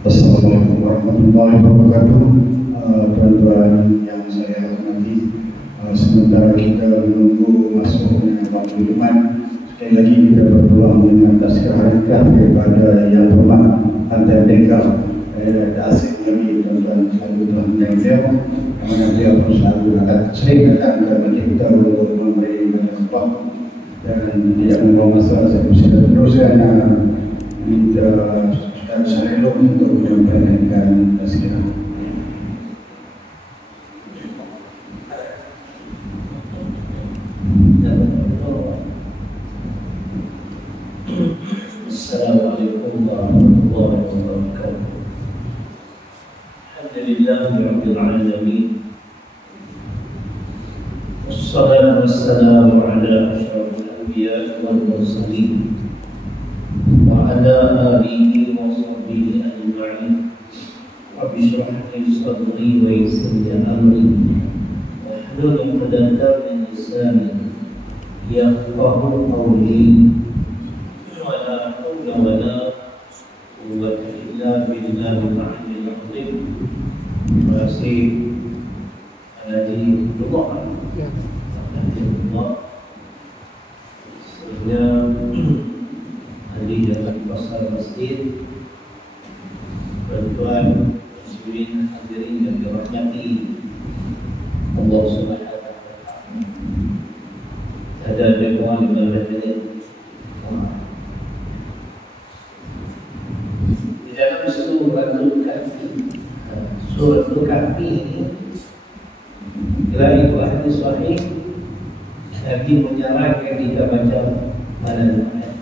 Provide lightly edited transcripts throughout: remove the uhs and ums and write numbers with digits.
Assalamualaikum warahmatullahi wabarakatuh. Tuan-tuan yang saya hormati, sementara kita menunggu masuknya waktu Jumat, sekali lagi kita berdoa dengan tasbih harikat daripada yang hormat Antan Dekar dan asing lagi tuan-tuan selalu Tuhan yang beliau, yang mana beliau selalu akan sering datang ke masjid kita untuk memberi khutbah dan tidak membawa masalah. Saya teruskan minta saya elok untuk menyampaikan tazkirah. Assalamualaikum warahmatullahi wabarakatuh. Alhamdulillahirabbil alamin. Wassalatu wassalamu ala asyrafil anbiya'i wal mursalin wa ala alihi wa sahbihi ajma'in. Rabbi shrah li sadri wa yassir li amri wahlul 'uqdatam min lisani yafqahu qawli. Wala haula wala quwwata illa billahil aliyyil azim. Terima kasih Haji Abdullah. Sehingga Haji dalam pasar masjid, tuan-tuan muslimin hadirin yang dirahmati Allah Subhanahu wa taala. Ada dewan dengan hadirin. Di dalam suratul Kahfi, suratul Kahfi ini dari hadis sahih Nabi menyarankan kita baca pada ayat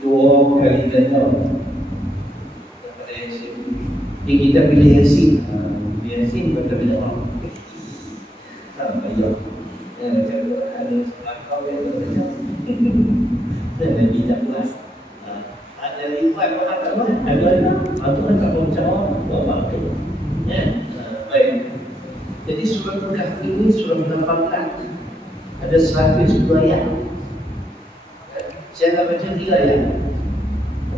2 kali datang daripada Yasin. Ini kita pilih Yasin. Yasin baca bila orang tak payah. Macam ada selangkau yang baca dan Nabi tak puas. Ada riwayat orang tak puas. Ada aturan tak baca orang buat apa tu. Baik. Jadi surah Al-Kahfi ini surah 18. Ada 110 ayat. Saya nak baca 3 ayat.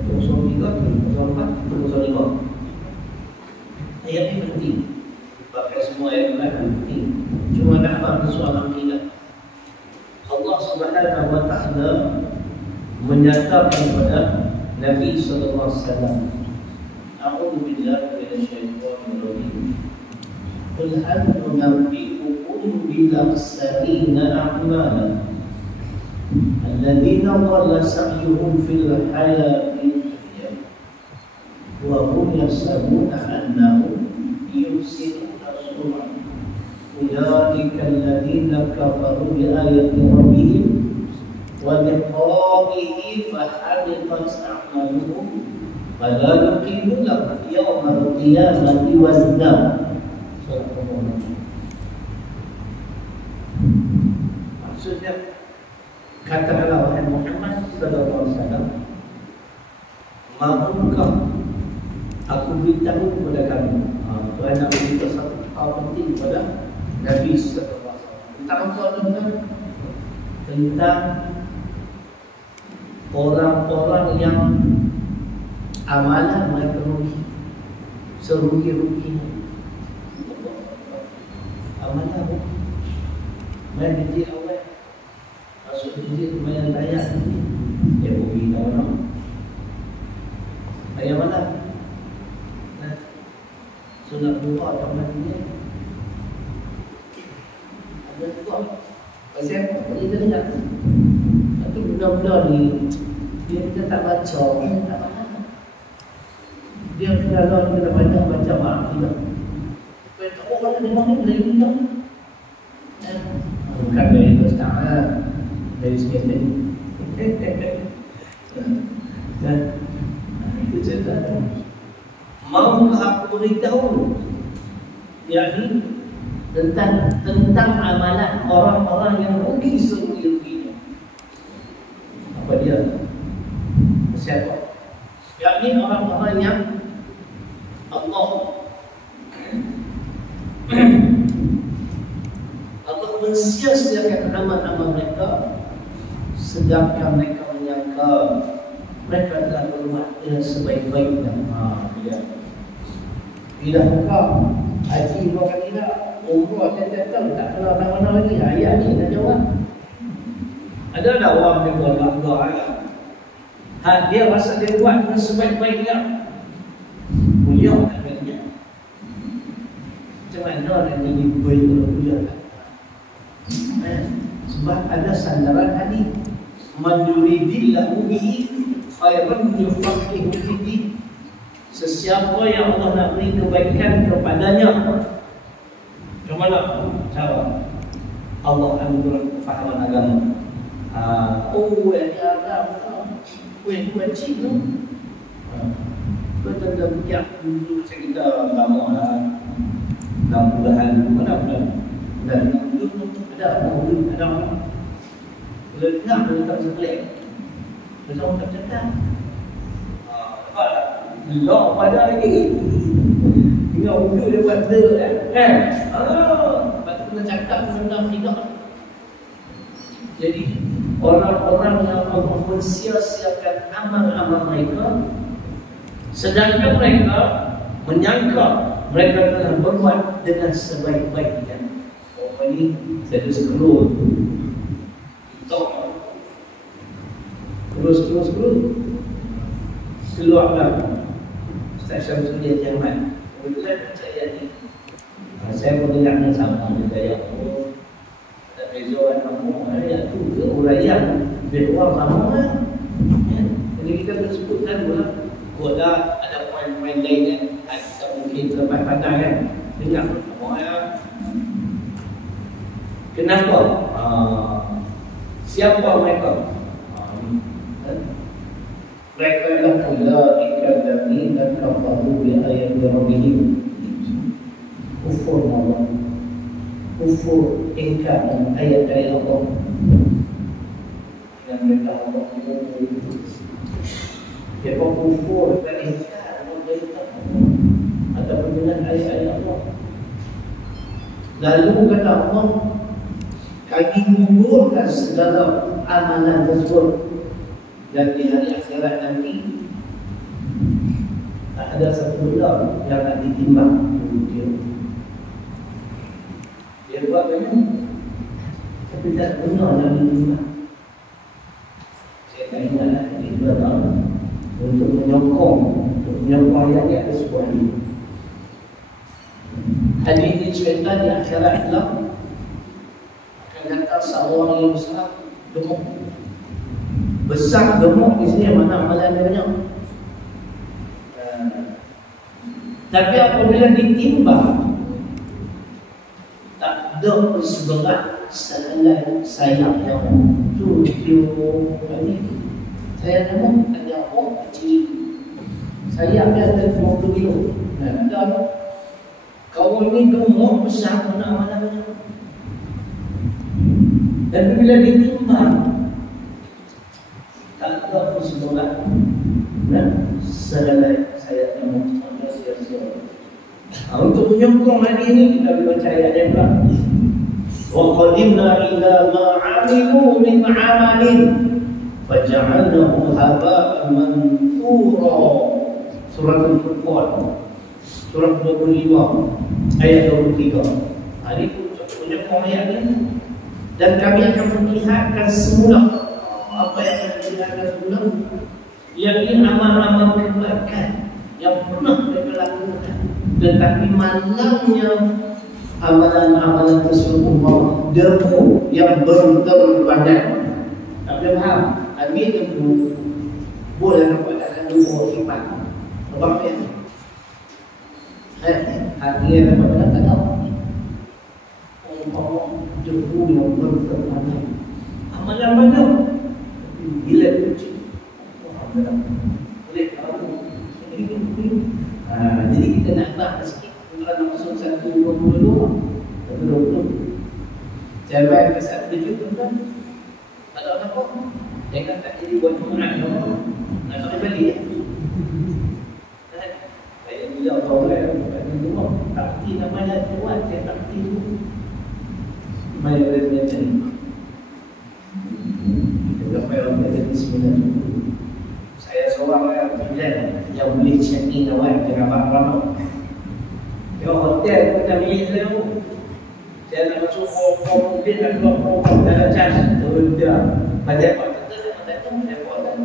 103, 104, 105. Ayat ini penting. Pakai semua ayat penting. Cuma nak faham soal akidah. Allah Subhanahu wa taala menyatakan kepada Nabi sallallahu alaihi wasallam, "A'udzu billahi minasyaitonir rajim. Qul hal nunabbi'ukum bil akhsarina a'mala alladziina dhalla sa'yuhum fil hayati dunya wa hum yahsabuna annahum yuhsinuna sun'a ulaika alladziina kafaru bi ayati rabbihim wa liqa'ihi fahabitat a'maluhum fala yuqimu lahum yawmal qiyamati wazna." Maksudnya, katakanlah wahai Muhammad sallallahu alaihi wasallam, mahukah aku beritahu kepada kamu? Tuhan nak beritahu satu hal penting kepada Nabi sallallahu alaihi wasallam. Tentang apa? Tentang orang-orang yang amalan mereka rugi, serugi-ruginya. Amalan rugi. Main di awal, masuk di lumayan raya, dia rugi tahu. Ayat mana? Sunat dua atau mana? Ada dua. Pasal apa? Boleh dengar. Tapi benda-benda ni dia kita tak baca, tak faham. Dia kalau kita banyak baca makidah. Kalau tak orang ada mana boleh dengar. Bukan dari Tuhan, dari sekian ini. Dan itu cerita. Maukah aku beritahu, yakni tentang amalan orang-orang yang rugi serugi-ruginya. Apa dia? Siapa? Yakni orang-orang yang Allah mensia-siakan amal-amal mereka, sedangkan mereka menyangka mereka telah berbuat dengan sebaik-baiknya. Bila buka haji 2 kali dah, umrah tiap-tiap tahun tak kenal mana-mana lagi. Ayat ni nak jawab. Ada tak orang dia buat doa ayat? Dia rasa dia buat dengan sebaik-baiknya. Mulia tak kena. Macam mana nak jadi baik kalau mulia tak? Sebab ada sandaran hadis, man yuridillahu bihi khairan yufaqihu fiddin. Sesiapa yang Allah nak beri kebaikan kepadanya, macam mana cara Allah anugerah kefahaman agama? Yang dia agama kuih-kuih cik tu betul-betul biar dulu macam kita agama 6 bulan mana bulan dan 6 bulan ada orang bila dengar dia tak sebelik dia orang tak cakap Allah pada lagi tinggal muka dia buat dia kan lepas tu kena cakap tentang tidak. Jadi orang-orang yang Allah mensia-siakan amal-amal mereka, sedangkan mereka menyangka mereka telah berbuat dengan sebaik-baiknya. Oh ini saya scroll keluarlah Ustaz Syamsuddin Jamal. Kebetulan saya ni saya mendengarnya sama juga ya. Bezoan kamu ada tu ke uraian beruang sama kan. Jadi kita tersebutkan pula koda ada poin-poin lain kan. Kita mungkin terlepas pandang kan. Dengar semua. Kenapa? Siapa mereka? Mereka adalah ulaika allazina kafaru bi ayati rabbihim. Kufur Allah. Kufur ingkar dengan ayat-ayat Allah yang mereka Allah dia kufur dan ingkar ataupun dengan ayat-ayat Allah. Lalu kata Allah, kami menggugurkan segala amalan tersebut dan di hari akhirat nanti tak ada satu benda yang akan ditimbang dia buat banyak tapi tak benar yang ditimbang. Saya tak ingatlah dia benar untuk menyokong ayat tersebut ini. Hadis ini cerita di akhirat kelak akan datang seorang yang besar gemuk. Besar gemuk di sini mana amalan dia banyak. Tapi apabila ditimbang tak ada seberat sehelai sayap yang tu ini saya gemuk ada orang kecil sayapnya ada 20 kilo. Ada kau ini gemuk besar mana amalan banyak. Dan bila ditimbang tak ada seberat sehelai sayap yang sia-sia. Untuk menyokong hadis ini kita baca ayat yang berapa? Wa qadimna ila ma 'amilu min 'amalin faj'alnahu haba'an manthura. Surah Al-Furqan surah 25 ayat 23. Ini menyokong ayat ini. Dan kami akan melihatkan semula apa yang akan dilihatkan semula, yakni amal-amal kebaikan yang pernah mereka lakukan. Tetapi malangnya amalan-amalan tersebut membawa debu yang berterbangan. Tak boleh faham. Ambil debu boleh dapat akan debu sifat. Sebab apa ni? Hati yang dapat benar tak tahu. Membawa debu yang berterbangan. Amalan mana? Bila kecil. Boleh tahu. Jadi kita nak bahas sikit Quran Rasul 1:22. Betul-betul. Jawapan ke 1:7 kan? Ada apa? Jangan tak jadi buat Quran nak tak balik. Saya bila orang takti namanya buat dia takti tu. Mai ada macam ni. Kita sampai orang ada di sini. Saya hotel yang boleh check in awal dengan ramai-ramai. Tengok hotel kita milik saya tu. Saya nak masuk form dia nak keluar form dalam charge. Turun dia. Macam apa? Datang saya buat kan.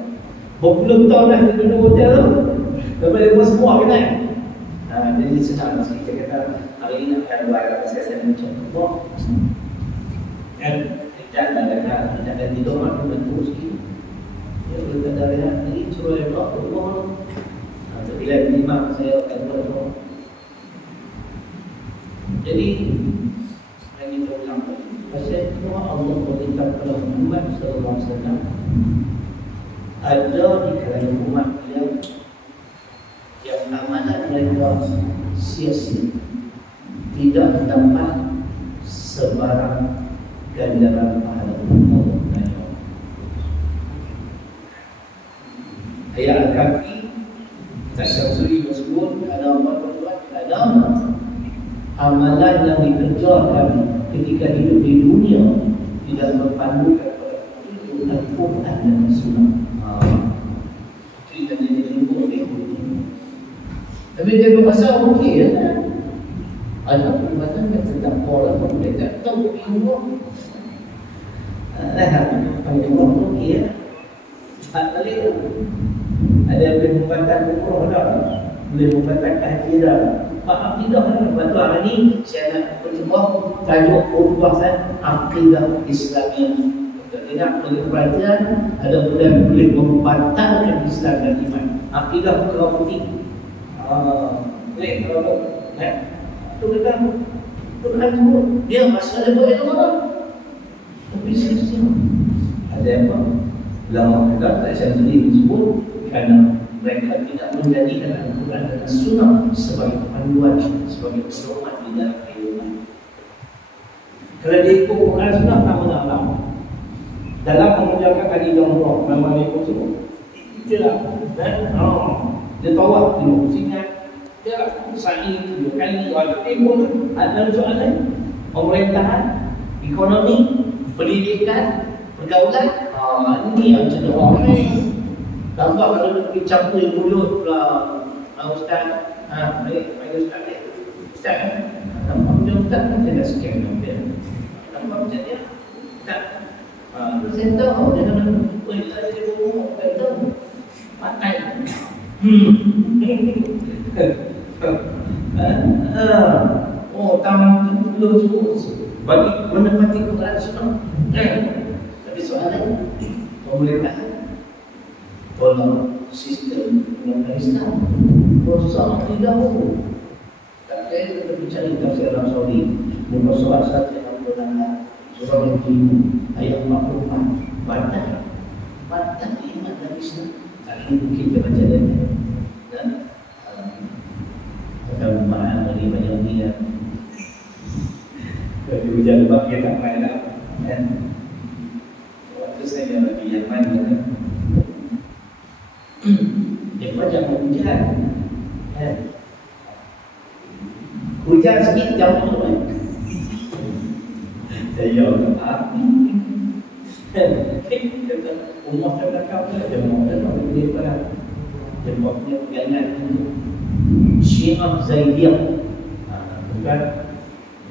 Berpuluh tahun dah kita duduk hotel tu. Lepas dia semua ke naik. Jadi senang sikit. Kita kata hari ini nak akan buat apa saya macam tu. Dan tidak ada tidur makan bentuk sikit. Ya, kita dah lihat ni suruh dia buat rumah. Bila lima saya akan buat rumah. Jadi saya minta ulang pasal Allah beritahu kepada Muhammad sallallahu alaihi wasallam ada di kalangan umat beliau yang amalan mereka sia-sia, tidak mendapat sebarang ganjaran pahala Allah. Ayat Al-Kahfi tak Syamsuri tersebut ada apa tuan? Ada amalan yang dikerjakan ketika hidup di dunia tidak berpandukan pada Al-Quran dan Sunnah. Cerita dia jumpa dia. Tapi dia berpasal okey ya. Ada perbuatan yang sedang pola pun dia tak tahu ilmu. Ilmu okey ya. Tak boleh. Ada yang boleh membatalkan umrah dah, boleh membatalkan haji dah. Faham tidak kan? Waktu hari ni saya nak berjumpa tajuk pembahasan akidah Islamiah. Tidak boleh perhatian, ada yang boleh membatalkan Islam dan iman. Akidah perkara penting. Boleh kalau tu kata Tuhan sebut dia masalah buat ilmu lah. Tapi sia-sia. Ada apa? Lama kata tak saya sendiri sebut kerana mereka tidak menjadikan Al-Quran dan Sunnah sebagai panduan, sebagai pedoman di dalam kehidupan. Kalau dia ikut Quran Sunnah tak menang dalam mengerjakan kali umrah, nama dia ikut semua. Itulah. Dan dia tawaf dulu, singat dia sa'i 7 kali pun ada soalan pemerintahan, ekonomi, pendidikan, pergaulan. Ini yang cedera ni. Nampak kalau dia pergi campur mulut pula Ustaz. Baik Ustaz ni. Ustaz kan? Nampak macam Ustaz kan dia dah scam dia. Nampak macam dia. Tak. Saya tahu dia nak perintah dia berumur. Tak tahu. Pakai. Taman dulu cukup. Bagi menepati Quran Sunnah. Tapi soalan pemerintahan tolong sistem undang-undang Islam rosak tidak dahulu. Tak saya kita bicara tafsir Arab Saudi muka surat 186 surah yang kelima ayat 44 batal iman dan Islam. Kali ini kita baca dia dan akan mahal dari banyak dia. Kalau hujan lebat kita tak main lah. Waktu saya lagi yang main dia macam hujan. Hujan sikit jauh tu kan. Saya kata umur saya belakang tu dia mau dan mau dia pada dia buat punya pegangan Syiah Zaidiyah. Bukan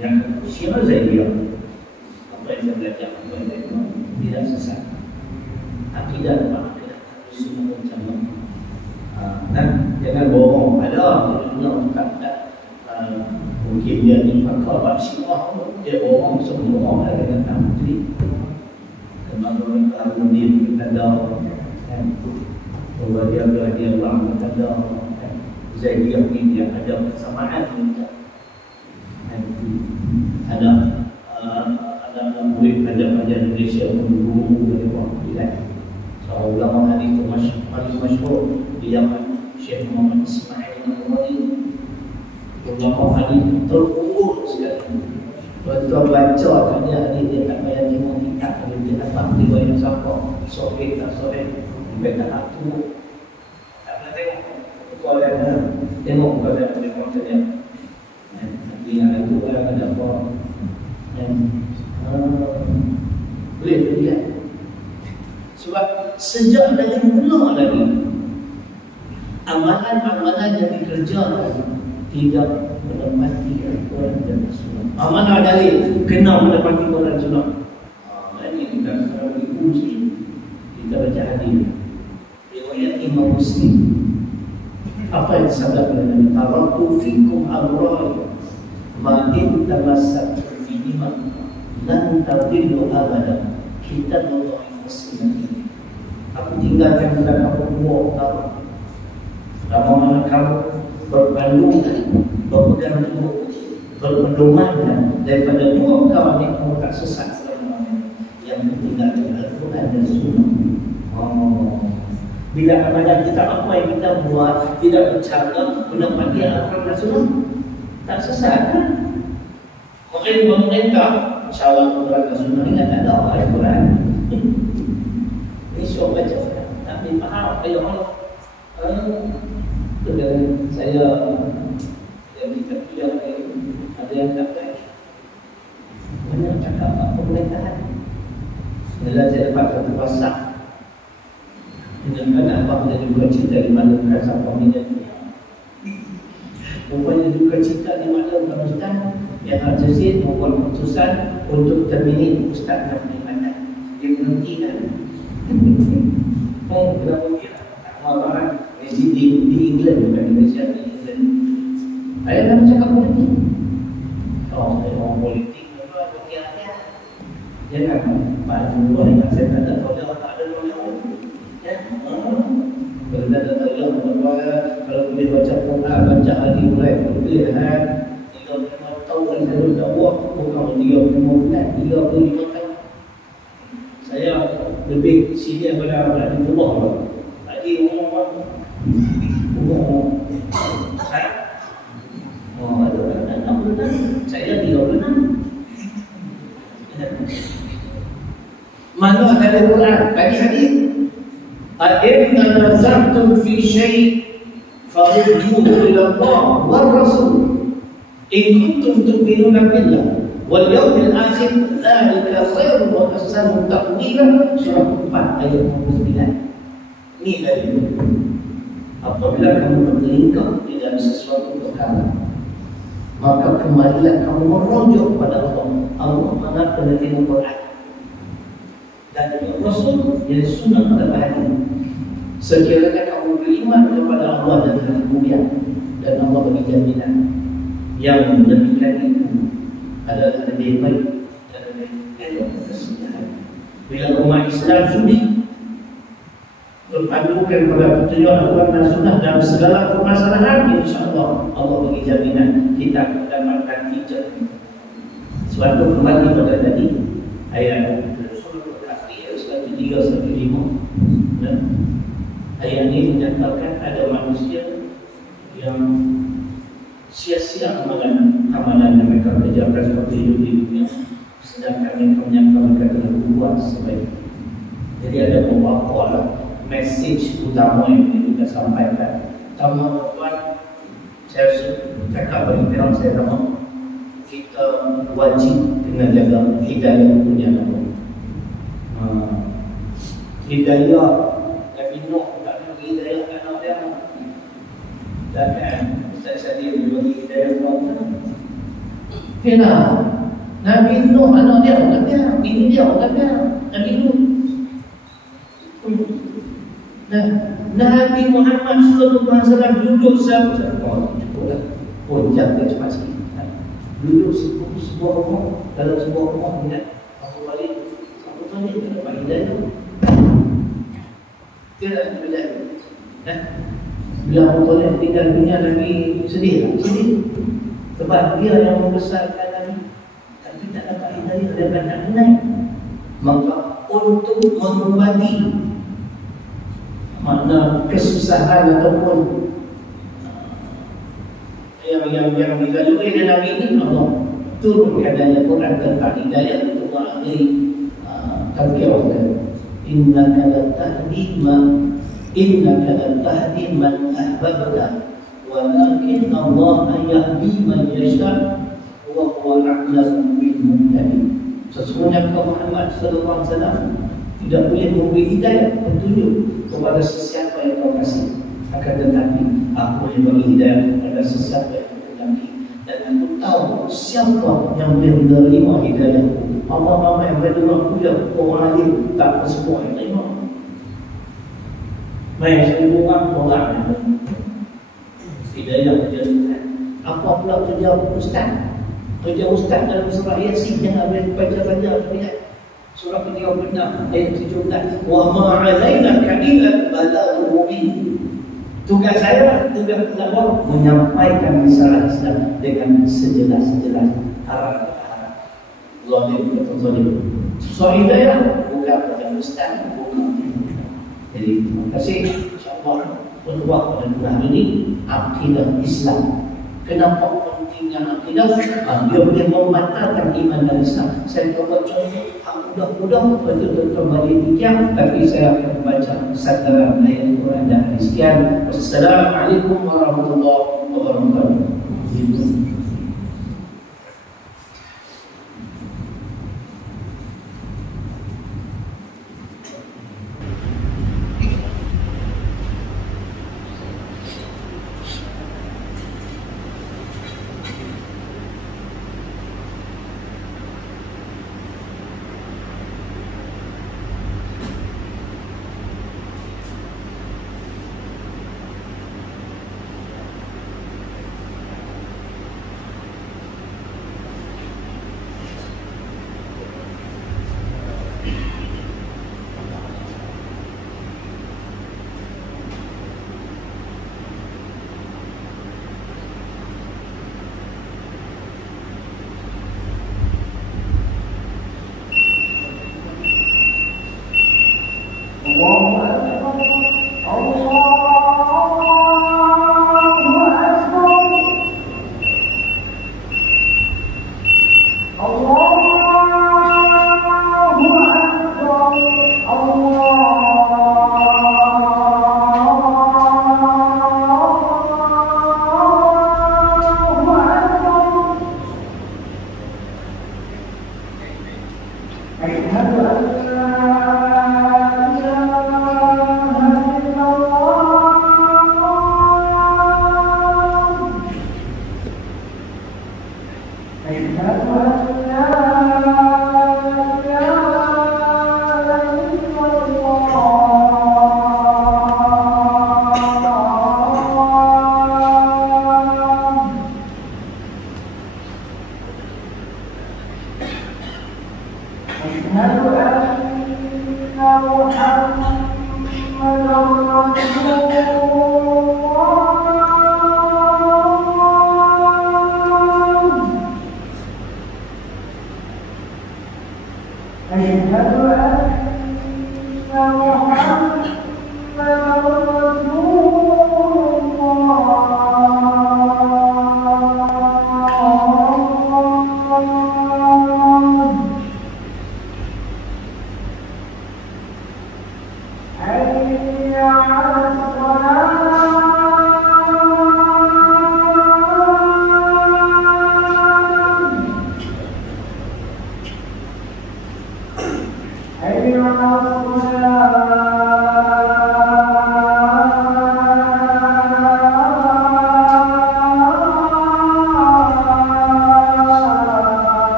yang Syiah Zaidiyah. Apa yang saya belajar tidak sesat. Akidah apa? Semua macam dan jangan bohong. Ada dunia tak mungkin dia ni pakar Syiah dia bohong semua orang dengan tampil kemana kalau dia berkata bahwa dia orang berkata Zaidiyah ini dia ada persamaan ada murid ada pelajar Indonesia guru dari orang bila ulama hadis itu paling masyhur di zaman Syekh Muhammad Ismail Al-Bukhari. Ulama hadis terunggul sekali. Betul baca kan dia hadis dia tak payah tengok kitab kalau dia dapat riwayat siapa sahih tak sahih mereka aku tak pernah tengok kalau tengok pada dia maksudnya nanti yang itu ada apa boleh dilihat. Sebab sejak dari mula lagi amalan-amalan yang dikerjakan tidak menepati Al-Quran dan Sunnah. Mana dalil kena menepati Quran Sunnah? Ini kita sekarang diuji. Kita baca hadis riwayat Imam Muslim. Apa yang disabdakan oleh Nabi? Taraktu fikum amrayn ma in tamassaktum bihima lan tadillu abadan. Kita Allah Muslim. Aku tinggalkan kepada kamu dua perkara. Pertama, kamu berpandungan, berpegang teguh, berpedoman daripada dua perkara yang kamu tak sesat selama-lamanya. Yang meninggalkan Al-Quran dan Sunnah. Bila amalan kita apa yang kita buat tidak bercara menepati Al-Quran dan Sunnah, tak sesat kan? Pemerintah cara Al-Quran dan Sunnah ingat ada Al-Quran. Ini syok baca, tapi faham ayat Allah. Saya kita pilih ada yang tak baik. Banyak cakap pemerintahan. Bila saya dapat satu pasal dengan anak abang dia juga cerita di mana berasa peminat. Rupanya juga cerita di mana Ustaz yang Al-Jazid membuat keputusan untuk terminate Ustaz Al-Imanan. Dia berhenti kan? Kenapa dia tak marah? Di England, bukan Indonesia, di England. Saya kan cakap politik. Kalau saya mau politik, itu ada kira-kira. Dia kan, Pak Jumlah yang saya kata, kalau dia tak ada orang-orang. Ya, kalau dia tak ada orang-orang, kalau boleh baca Quran, baca hadis mulai, boleh kan. 35 tahun saya dah buat, bukan 35 bulan, 35 tahun. Saya lebih sini daripada Nabi Allah. Lagi orang-orang saya 36. Mana ada Quran bagi hadis. In nazartum fi syai' farudduhu ila Allah war Rasul. In kuntum tu'minuna billah wal yawmil akhir dzalika khairun wa ahsanu ta'wila. Surah 4 ayat 59. Ini dari apabila kamu berlingkar di dalam sesuatu perkara, maka kembalilah kamu merujuk kepada Allah. Allah mana pengertian Quran dan Rasul yang sunnah terbaik. Sekiranya kamu beriman kepada Allah dan hari kemudian, dan Allah bagi jaminan yang demikian itu adalah lebih baik dan lebih elok kesudahan. Bila umat Islam sudi berpandukan pada petunjuk Al-Quran dan Sunnah dalam segala permasalahan, insya-Allah Allah bagi jaminan kita akan mendapatkan hijrah. Sebab itu kembali pada tadi ayat surah Al-Kahfi ayat 103-105. Ayat ini menyatakan ada manusia yang sia-sia amalan yang mereka kerjakan seperti hidup di dunia, sedangkan mereka menyangka mereka telah berbuat sebaik. Jadi ada beberapa message utama yang kita sampaikan. Pertama, tuan, saya cakap bagi pihak saya sama, kita wajib dengan jaga hidayah punya nama. Hidayah Nabi Nuh tak bagi hidayah ke anak dia. Dan saya dia bagi hidayah ke anak dia. Kena Nabi Nuh anak dia, anak dia, ini dia, anak dia, Nabi Nuh. Nabi Muhammad SAW duduk puncak dia cepat sikit. Duduk sebuah rumah, dalam sebuah rumah ingat aku balik, aku tanya dia dapat hidayah. Dia tak belajar. Bila aku tanya tinggal dunia, Nabi sedih. Sebab dia yang membesarkan Nabi, tapi tak dapat hidayah daripada anak. Maka untuk mengubati makna kesusahan ataupun yang dilalui oleh Nabi ini, Allah turunkan ayat Quran tentang hidayah untuk orang ini. Tazkirah innaka la tahdi man ahbabta walakin Allah yahdi man yasha wa huwa a'lamu bil muhtadin. Sesungguhnya Muhammad sallallahu alaihi wasallam tidak boleh memberi hidayah, petunjuk kepada sesiapa yang kau kasih, Akan tetapi aku yang beri hidayah pada sesiapa yang aku lagi, dan aku tahu siapa yang boleh menerima hidayah. Apa-apa yang boleh menerima kuliah, orang alim tak semua yang terima. Baik, 1,000 orang yang hidayah menjadikan. Apa pula kerja ustaz? Kerja ustaz dalam surah Yasin jangan boleh baca saja ayat. Surah ke-36 ayat 17. Wa ma 'alaina illa al-balaghul mubin. Tugas saya, tugas ulama menyampaikan risalah Islam dengan sejelas-jelas, harap-harap. Zalim atau zalim. So hidayah bukan kerja ustaz, bukan. Jadi terima kasih, insya-Allah berdoa pada hari ini akidah Islam. Kenapa pentingnya akidah? Dia boleh membatalkan iman dan Islam. Saya buat contoh mudah-mudah betul-betul kembali demikian, tapi saya akan membaca sandaran ayat Quran dan hadis. Sekian. Wassalamualaikum warahmatullahi wabarakatuh.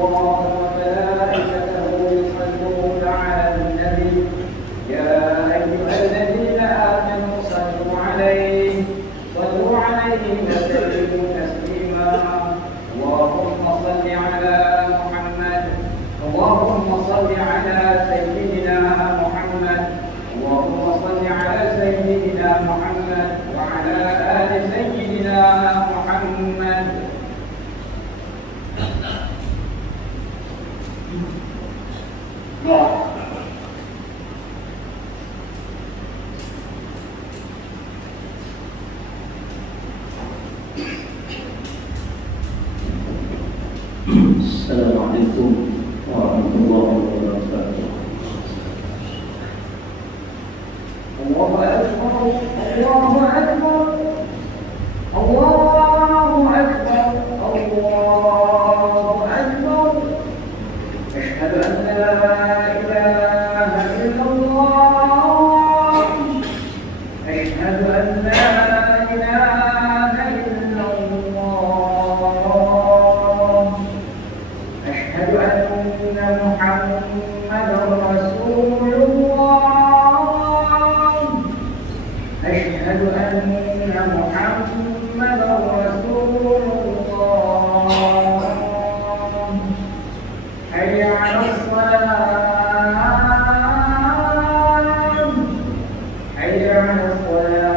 الله وملائكته يصلون على النبي يا أيها الذين آمنوا صلوا عليه وسلموا تسليما اللهم صل على محمد اللهم صل على سيدنا محمد اللهم صل على سيدنا محمد وعلى آل سيدنا محمد Assalamualaikum warahmatullahi wabarakatuh. Allahu Akbar, Allahu Akbar, Allahu Akbar, Allahu Akbar. Asyhadu an la ilaha illallah. Asyhadu an la ilaha illallah. Asyhadu anna Muhammadar Rasulullah. Asyhadu anna Muhammadar Rasulullah. Hayya 'alas salam. Hayya 'alas salam.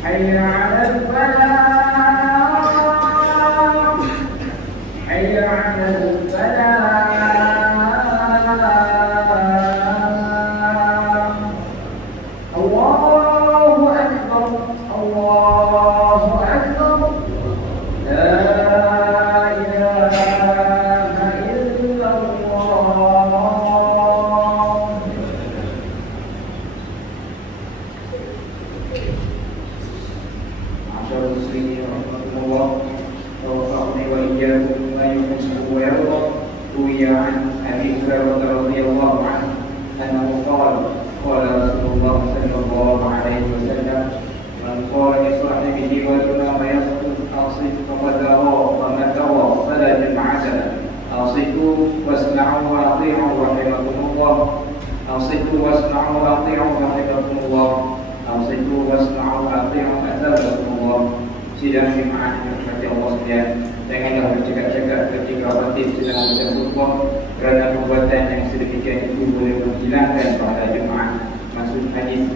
Hayya 'alal falah. Hayya 'alal falah. Allahu Akbar, Allahu Akbar. La ilaha illallah. Masyaallah muslimin rahimakumullah. Tawafaqni wa iyyakum ma yuhibbu wa yarda. Ruwiya an Abi Hurairah radhiyallahu anhu annahu qala qala Rasulullah sallallahu alaihi wasallam man qala li sahibihi wa duna ma yaqul asif faqad rawa wa man tawa fala jam'ata asifu wasma'u wa ati'u rahimakumullah asifu wasma'u wa ati'u rahimakumullah asifu wasma'u wa ati'u azabakumullah. Sidang jemaah yang dirahmati Allah sekalian, janganlah bercakap-cakap ketika khatib sedang membaca khutbah, kerana perbuatan yang sedemikian itu boleh menghilangkan pahala jemaah. Maksud hadis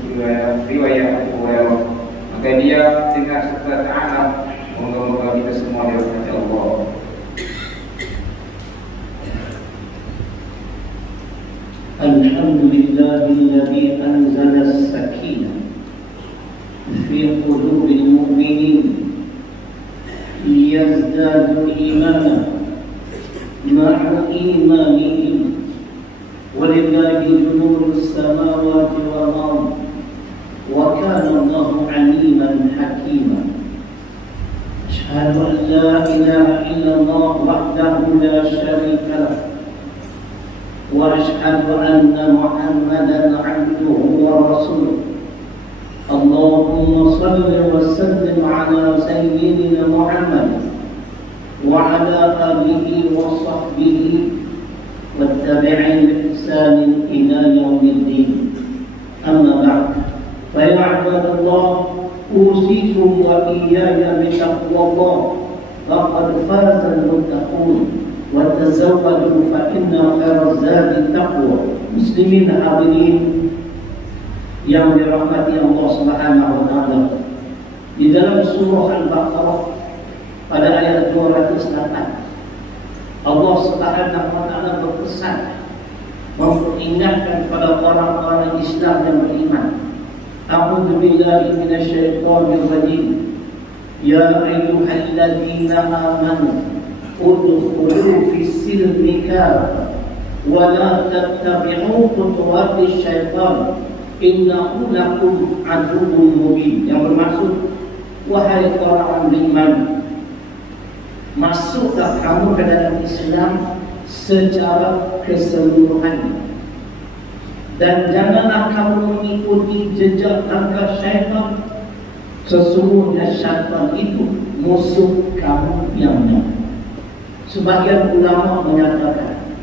riwayat Abu Hurairah. Maka dia dengar serta ta'ala. Moga-moga kita semua dirahmati Allah. Alhamdulillahilladzi anzala as-sakinah fi qulubil mu'minin liyazdadu imanan ma'a imanihim walillahi junudus samawati wal ardh wa kana Allahu 'aliman hakima. Asyhadu an la ilaha illallah wahdahu la syarika lah wa asyhadu anna Muhammadan 'abduhu wa rasuluh. Allahumma salli wa sallim ala sayyidina Muhammad wa ala alihi wa sahbihi wattabi'in bi ihsanin ila yaumiddin. Amma ba'd. Fa ya ibadallah, usikum wa iyaya bi taqwallah. Laqad faza al-muttaqun wa tazawwadu fa inna khairaz zadi taqwa. Muslimin hadirin yang dirahmati Allah Subhanahu wa taala. Di dalam surah Al-Baqarah pada ayat 208, Allah Subhanahu wa taala berpesan memperingatkan kepada orang-orang Islam yang beriman. A'udzu billahi minasyaitonir rajim. Ya ayyuhalladzina amanu udkhulu fis-silmi kaffah wa la tattabi'u khutuwatis syaitan innahu lakum aduwwun mubin. Yang bermaksud, wahai orang beriman, masuklah kamu ke dalam Islam secara keseluruhan, dan janganlah kamu mengikuti jejak langkah syaitan Sesungguhnya syaitan itu musuh kamu yang nyata. Sebagian ulama menyatakan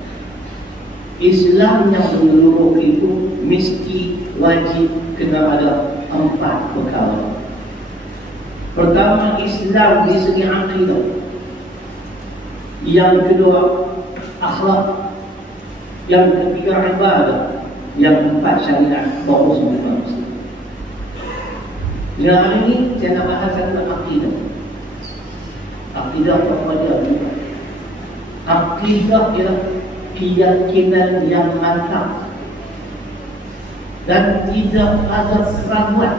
Islam yang menyeluruh itu mesti wajib kena ada 4 perkara. Pertama, Islam di segi akidah. Yang kedua, akhlak. Yang ketiga, ibadah. Yang keempat, syariat. Baru semua manusia. Dan hari ini saya nak bahas tentang akidah. Akidah apa dia? Akidah ialah keyakinan yang mantap dan tidak ada keraguan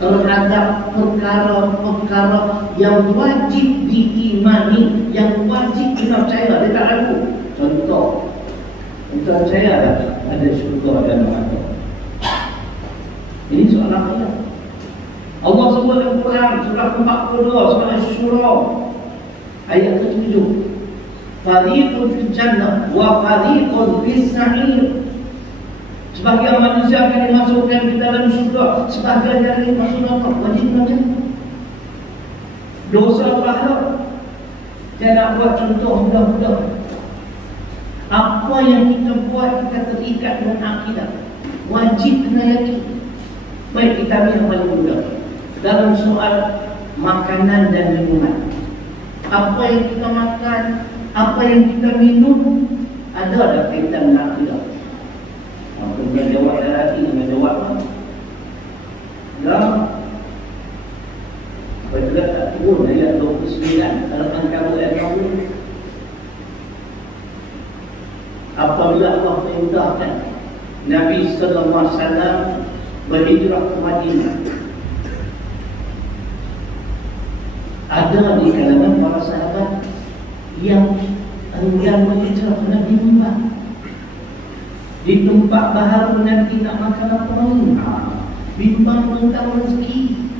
terhadap perkara-perkara yang wajib diimani, yang wajib kita percaya. Dia tak ragu. Contoh, kita percaya ada syurga dan neraka. Ini soal akidah. Allah sebut dalam Quran surah 42 surah Asy-Syura ayat ke-7. Fariqun fil jannah wa fariqun fis sa'ir. Sebagian manusia akan dimasukkan ke dalam syurga, sebagian akan dimasukkan ke neraka. Wajib macam dosa pahala. Saya nak buat contoh mudah-mudah. Apa yang kita buat kita terikat dengan akidah. Wajib kena yakin. Baik, kita ambil yang paling mudah. Dalam soal makanan dan minuman, apa yang kita makan, apa yang kita minum, ada tak kaitan dengan akidah? Kemudian jawab dari hati, dengan jawab dan apabila tak turun ayat 29 dalam Al-Quran ayat 20, apabila Allah perintahkan Nabi SAW berhijrah ke Madinah, ada di kalangan para sahabat yang enggan berhijrah ke Nabi Muhammad. Di tempat baharu nanti nak makan apa lagi? Bimbang tentang rezeki.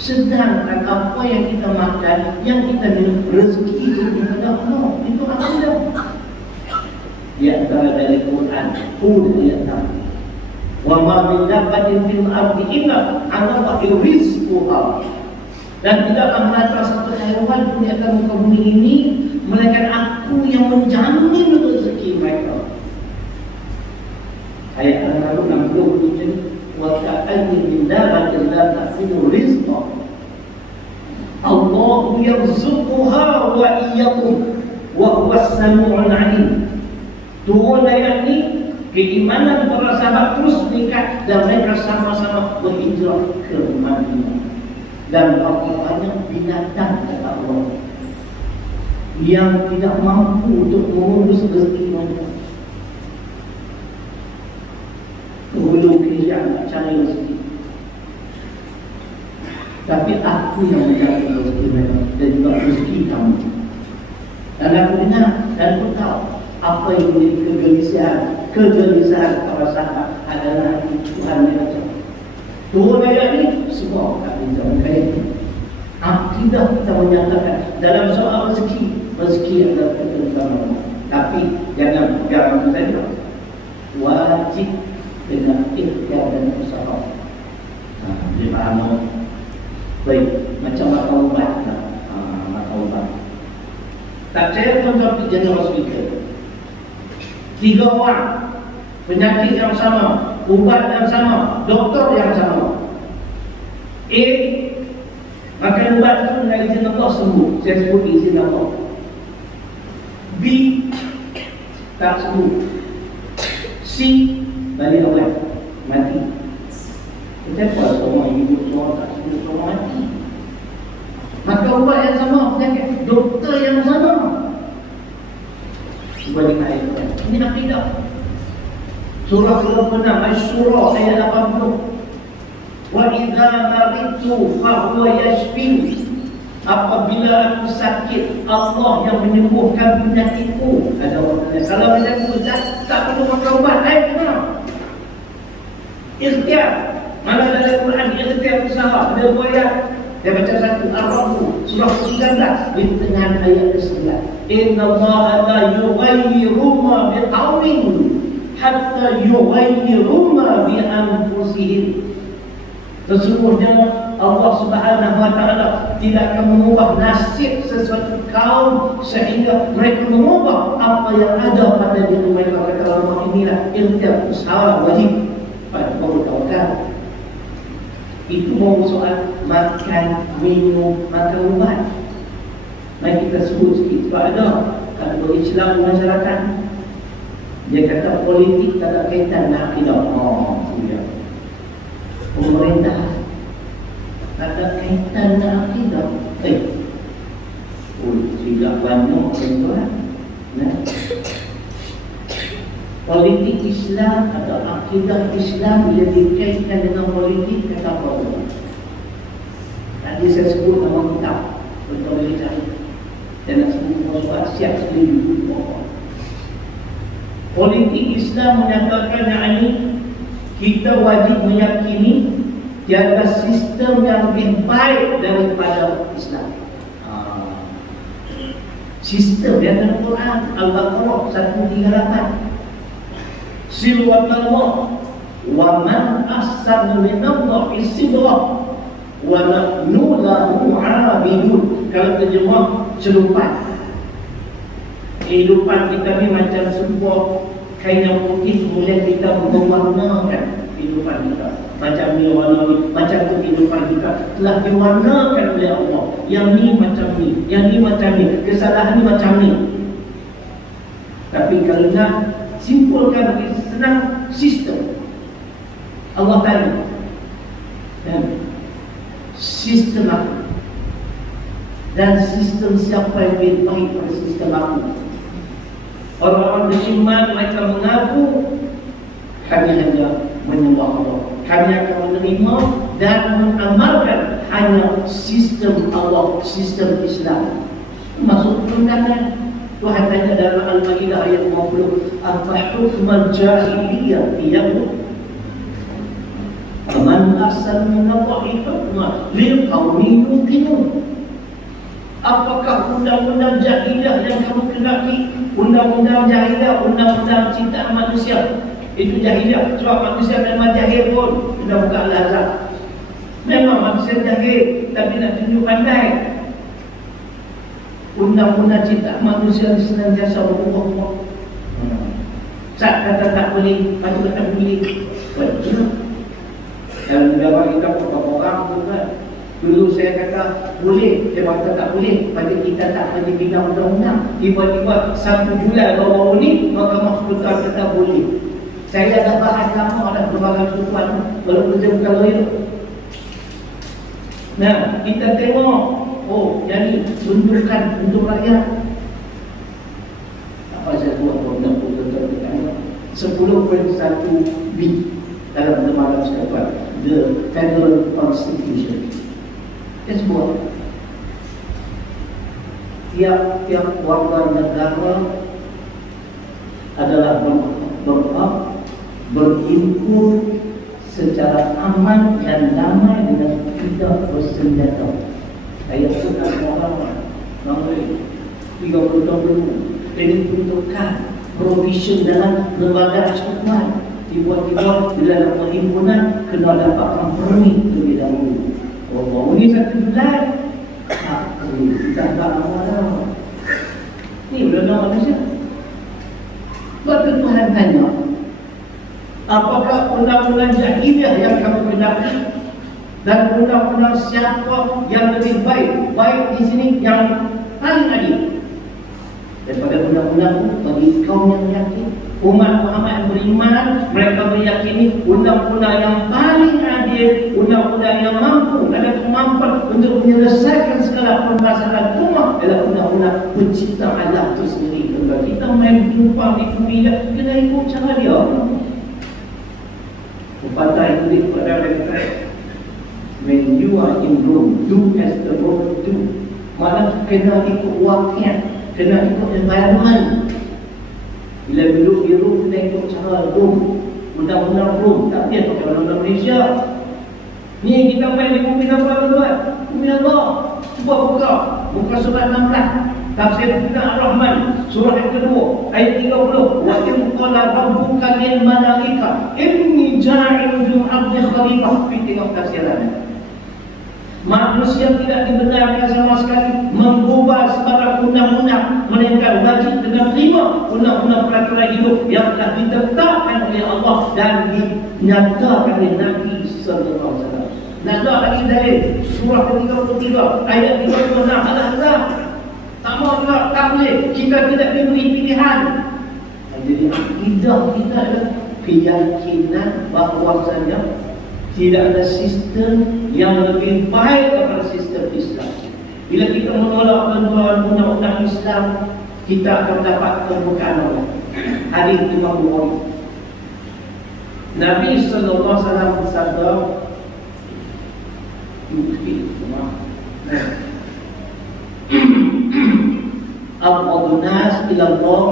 Sedangkan apa yang kita makan, yang kita minum, rezeki itu daripada Allah. Itu akidah. Di antara dari Quran, Hud ayat 6. Wa ma min dabbatin fil ardi illa 'ala Allahi rizquha. Dan tidaklah melata satu haiwan pun di atas muka bumi ini melainkan aku yang menjamin rezeki mereka. Ayat yang lalu 60 ini wa ka'ayyin min dabbatin la ta'kulu rizqa Allahu yarzuquha wa iyyakum wa huwas sami'ul 'alim. Turun ayat ini, keimanan para sahabat terus meningkat dan mereka sama-sama berhijrah ke Madinah. Dan banyak binatang kata Allah yang tidak mampu untuk mengurus rezeki mereka. Hulu kerja nak cari rezeki, tapi aku yang menjaga rezeki mereka dan juga rezeki kamu. Dan aku dengar dan aku tahu apa yang menjadi kegelisahan para sahabat adalah Tuhan yang ajar. Turun ayat ini semua tak bisa berkait. Akidah kita menyatakan dalam soal rezeki adalah ketentuan Allah. Tapi jangan pegang saja. Wajib dengan ikhtiar dan usaha. Dia faham. Baik, macam makan ubat lah. Makan ubat. Tak percaya pun tapi jadi hospital. 3 orang, penyakit yang sama, ubat yang sama, doktor yang sama. A, makan ubat itu dengan izin Allah sembuh. Saya sebut izin Allah. B, tak sembuh. C, balik awal, mati. Kenapa semua ibu semua tak sembuh, semua mati? Maka ubat yang sama, penyakit doktor yang sama. Cuba dikaitkan. Ini akidah. Surah 26 Asy-Syura ayat 80. Wa idza maridtu fa huwa yashfin. Apabila aku sakit, Allah yang menyembuhkan penyakitku. Ada orang kata, kalau penyakitku tak perlu makan ubat, kenapa? Ikhtiar. Mana dalam Quran ikhtiar usaha. Ada 2 ayat. Dia baca satu Ar-Rahman surah 19 di tengah ayat ke-9. Inna Allah la yughayyiru ma biqaumin hatta yughayyiru ma bi anfusihim. Sesungguhnya Allah Subhanahu wa taala tidak akan mengubah nasib sesuatu kaum sehingga mereka mengubah apa yang ada pada diri mereka. Kata Allah, inilah ilmu usaha wajib pada tawakal. Itu mau soal makan, minum, makan ubat. Mari kita sebut sikit. Sebab ada Islam masyarakat, dia kata politik tak ada kaitan dengan akidah. Pemerintah tak ada kaitan dengan akidah. Tidak banyak tuan. Politik Islam atau akidah Islam bila dikaitkan dengan politik, kata apa? Tadi saya sebut nama kitab, betul boleh cari. Saya nak sebut soal siap sendiri. Politik Islam menyatakan yang ini, kita wajib meyakini tiada sistem yang lebih baik daripada Islam. Sistem yang dalam Quran Al-Baqarah 138. Silwatallah wa man ahsanu minallahi sidra wa nahnu lahu 'abidun. Kalau terjemah celupan, kehidupan kita ni macam sebuah kain yang putih, kemudian kita mewarnakan kehidupan kita. Macam ni warna ni, macam tu kehidupan kita telah diwarnakan oleh Allah. Yang ni macam ni, yang ni macam ni, kesalahan ni macam ni. Tapi kalau nak simpulkan bagi senang, sistem Allah tadi dan sistem aku, dan sistem siapa yang lebih baik pada sistem aku. Orang-orang beriman mereka mengaku kami hanya menyembah Allah, kami akan menerima dan mengamalkan hanya sistem Allah, sistem Islam. Masuk undangan Tuhan tanya dalam Al-Ma'idah ayat 50, apa hukmal jahiliyah yaqul man ahsanu minallahi hukma lil qaumin yuqinun. Apakah undang-undang jahiliyah yang kamu kenali? Undang-undang jahiliyah, undang-undang ciptaan manusia. Itu jahiliyah. Sebab manusia memang jahil pun. Sudah buka Al-Azhar. Memang manusia jahil, tapi nak tunjuk pandai. Undang-undang ciptaan manusia senantiasa berubah-ubah. Saat kata tak boleh, patut kata boleh. Betul. Dan negara kita beberapa orang tu kan, dulu saya kata boleh, dia kata tak boleh. Pada kita tak ada bidang undang-undang. Tiba-tiba 1 Julai baru-baru ni Mahkamah Sekutuan kata boleh. Saya dah bahas lama dah berbagai sekutuan, walaupun saya bukan lawyer. Nah, kita tengok, oh, jadi tunjukkan untuk rakyat. Apa saya buat undang-undang 10.1 B dalam lembaga sekutuan, the Federal Constitution. Dia sebut tiap-tiap warga negara adalah berhak berhimpun secara aman dan damai dengan tidak bersenjata. Ayat surat Muhammad nombor 30 tahun dulu. Ini peruntukan provision dalam lembaga persekutuan. Tiba-tiba bila ada perhimpunan kena dapatkan permit terlebih dahulu. Oh, ini 1 Julai. Kita tak lama. Ini undang-undang manusia. Maka Tuhan tanya, apakah undang-undang jahiliyah yang kamu kendaki dan undang-undang siapa yang lebih baik? Baik di sini yang paling adil daripada undang-undang bagi kaum yang yakin. Umat Muhammad yang beriman, mereka meyakini undang-undang yang paling adil, undang-undang yang mampu, ada kemampuan untuk menyelesaikan segala permasalahan umat adalah undang-undang pencipta Allah itu sendiri. Kalau kita main tumpang di bumi, kita ikut cara dia. Pepatah Inggeris pada kata, when you are in Rome, do as the Rome do. Maksudnya kena ikut wakil, kena ikut environment. Bila duduk di Rom, kita ikut cara Rom, undang-undang Rom, tak dia pakai undang-undang Malaysia. Ni kita main di bumi apa tuan? Bumi Allah. Cuba buka surat 16. Tafsir Ar-Rahman surah yang kedua ayat 30. Wa in qala rabbuka lil malaika inni ja'ilun fil ardi khalifah. Tengok tafsirannya. Manusia tidak dibenarkan sama sekali mengubah sebarang undang-undang, melainkan wajib dengan terima undang-undang peraturan hidup yang telah ditetapkan oleh Allah dan dinyatakan oleh Nabi sallallahu alaihi wasallam. Nak lagi dari surah ke-33 ayat 56. Alah, tak mau juga, tak boleh. Kita tidak diberi pilihan. Jadi akidah kita adalah keyakinan bahawasanya tidak ada sistem yang lebih baik daripada sistem Islam. Bila kita menolak bantuan undang-undang Islam, kita akan dapat kebukaan Allah. Hadis Imam Bukhari. Nabi sallallahu alaihi wasallam bersabda, Abghadun nas ila Allah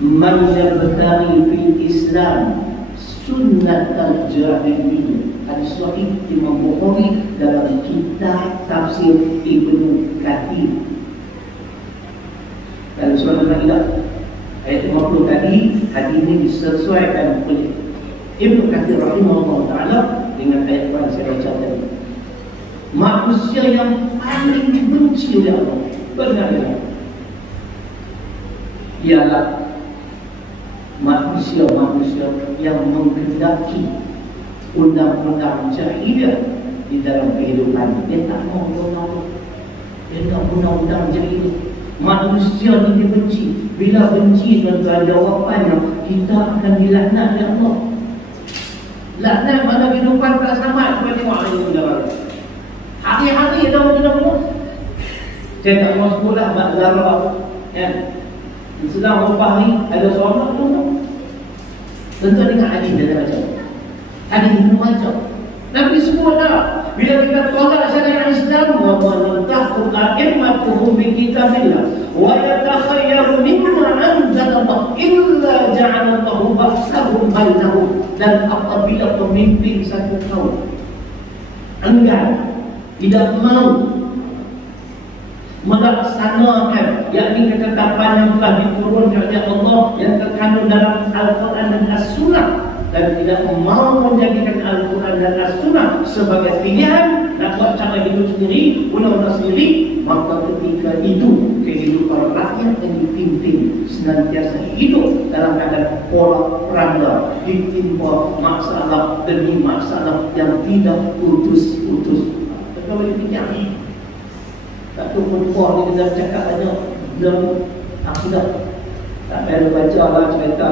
man yabtaghi fil Islam sunnatal jahiliyah. Hadis sahih Imam Bukhari dalam kitab tafsir Ibnu Katsir. Dalam surah Al-Maidah ayat 50 tadi, hadis ini disesuaikan oleh Ibnu Katsir rahimahullah taala dengan ayat yang saya baca tadi. Manusia yang paling dibenci oleh Allah benar-benar ialah manusia-manusia yang menghendaki undang-undang jahiliyah di dalam kehidupan. Dia tak mau Allah. Dia tak undang-undang jahiliyah. Manusia ini dibenci. Bila benci, tuan-tuan, jawapannya kita akan dilaknat oleh Allah. Laknat pada kehidupan tak sama. Kita tengok hari ini hari-hari dah benar-benar. Saya tak mau sekolah Mak Zara kan? Sedang beberapa hari ada seorang tu tentu dengan hadis dia baca. Hadis itu baca. Nabi sebut dah, bila kita tolak syariat Islam, wa man tahkum a'immatuhum bi kitabillah wa yatakhayyaru mimma anzalallah illa ja'ala Allahu ba'sahum bainahum. Dan apabila pemimpin satu kaum enggan, tidak mau melaksanakan yakni ketetapan yang telah diturunkan oleh Allah yang terkandung dalam Al-Quran dan As-Sunnah, dan tidak mau menjadikan Al-Quran dan As-Sunnah sebagai pilihan, nak buat cara hidup sendiri, undang-undang sendiri, maka ketika itu kehidupan rakyat yang dipimpin senantiasa hidup dalam keadaan porak-poranda, ditimpa masalah demi masalah yang tidak putus-putus. Kalau dipikir ni tak tahu perempuan ni kita cakap banyak dalam akidah. Tak payah baca lah cerita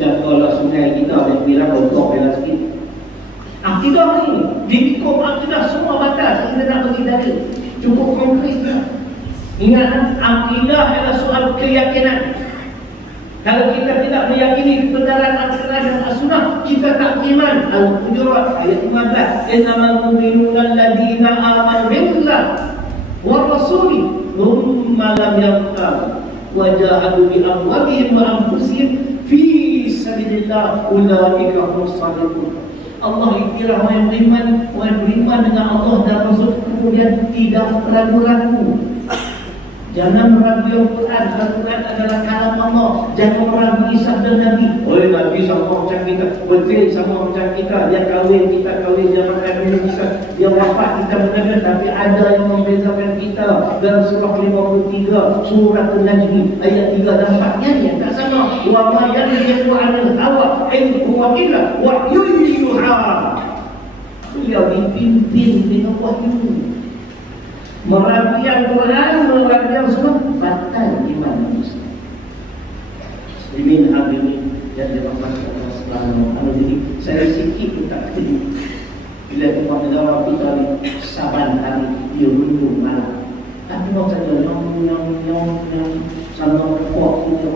jagalah sungai kita dan bilang untuk bela sikit. Akidah ni dihukum akidah semua batas. Kita nak bagi dalil cukup konkret. Ingat, akidah adalah soal keyakinan. Kalau kita tidak meyakini kebenaran Al-Quran dan As-Sunnah, kita tak beriman. Al-Hujurat ayat 15. Innamal mu'minuna alladziina aamanu billah wa rasuli thumma lam yartabu wa jahadu bi amwalihim wa anfusihim fi sabilillah ulaika humus shadiqun. Allah iktiraf orang yang beriman dengan Allah dan Rasul, kemudian tidak ragu-ragu. Jangan meragu Al-Quran. Al-Quran adalah kalam Allah. Jangan meragu sabda Nabi. Oleh Nabi sama macam kita, betul sama macam kita. Dia kahwin, kita kahwin. Dia makan minum kita, dia wafat, kita mendengar. Tapi ada yang membezakan kita. Dalam surah 53 surah An-Najm ayat 3 dan 4 yang tak sama. Wa ma yanzilu 'anil hawa in huwa illa wahyun yuha. Beliau dipimpin dengan wahyu. Merapi Al-Quran, merapi Al-Sunnah, batal iman manusia. Muslimin hadirin yang dirahmati Allah Subhanahu wa taala. Jadi saya sikit pun tak kena. Bila tempat negara kita ni saban hari dia rindu malam. Tapi kalau saja yang sama kuat kita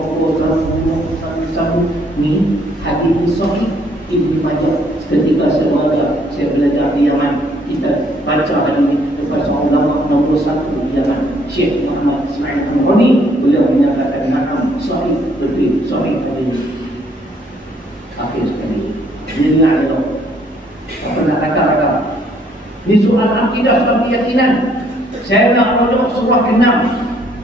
sama ni hadis sahih Ibnu Majah. Ketika saya belajar di Yaman, kita baca hadis ini kepada seorang ulama nombor 1 di Yaman, Syekh Muhammad Ismail Al-Rani. Beliau menyatakan na'am sahih, betul sahih hadis. Akhir sekali dia dengar itu apa nak kata ini soal akidah, soal keyakinan. Saya nak rujuk surah ke-6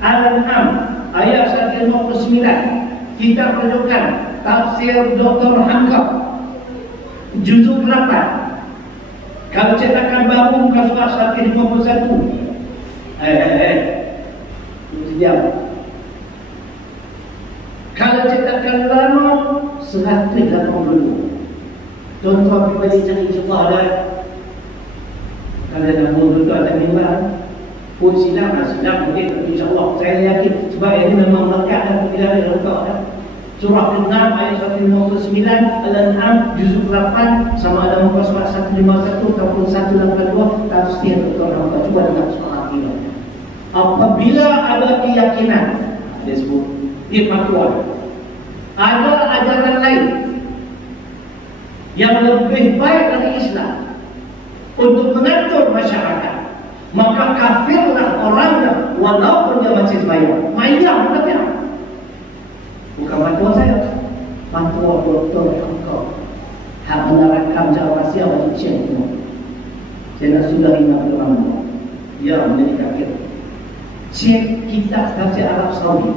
Al-An'am ayat 159. Kita rujukan tafsir Dr. Hamka juzuk 8. Kalau cetakan baru muka surat 151. Diam. Kalau cetakan lama 180. Tuan-tuan pribadi cari insyaAllah dah. Kalau nak buat tu ada bimbang pun silap mungkin insyaAllah. Saya yakin sebab ini memang melekat dan tidak ada rokok dah. Surah 6 ayat 159, Al-An'am juzuk 8, sama ada muka surat 151 ataupun 182, tafsir Dr. Hamka. Cuba dengar soal akidah. Apabila ada keyakinan, dia sebut dia fatwa, ada ajaran lain yang lebih baik dari Islam untuk mengatur masyarakat, maka kafirlah orangnya walaupun dia masih bayar. Mayang tapi bukan fatwa saya, fatwa Dr. Hamka. Hak menerangkan cara rahsia wajib cek semua. Saya nak sudah 50 orang ya menjadi kafir. Cek kitab tafsir Arab Saudi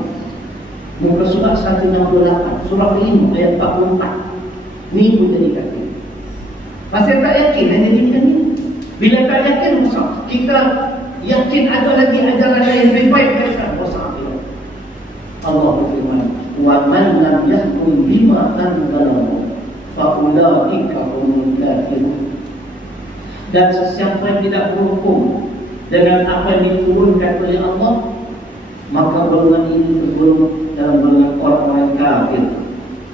muka surat 168, surah 5 ayat 44. Ni pun jadi kafir. Pasal tak yakin hanya jadi ni. Bila tak yakin masa kita yakin ada lagi ajaran yang lebih baik dari Islam, masa Allah berfirman, wa man lam yahkum bima anzalallahu fa ulaika humul kafirun. Dan sesiapa yang tidak berhukum dengan apa yang diturunkan oleh Allah, maka golongan ini tergolong dalam golongan orang-orang kafir.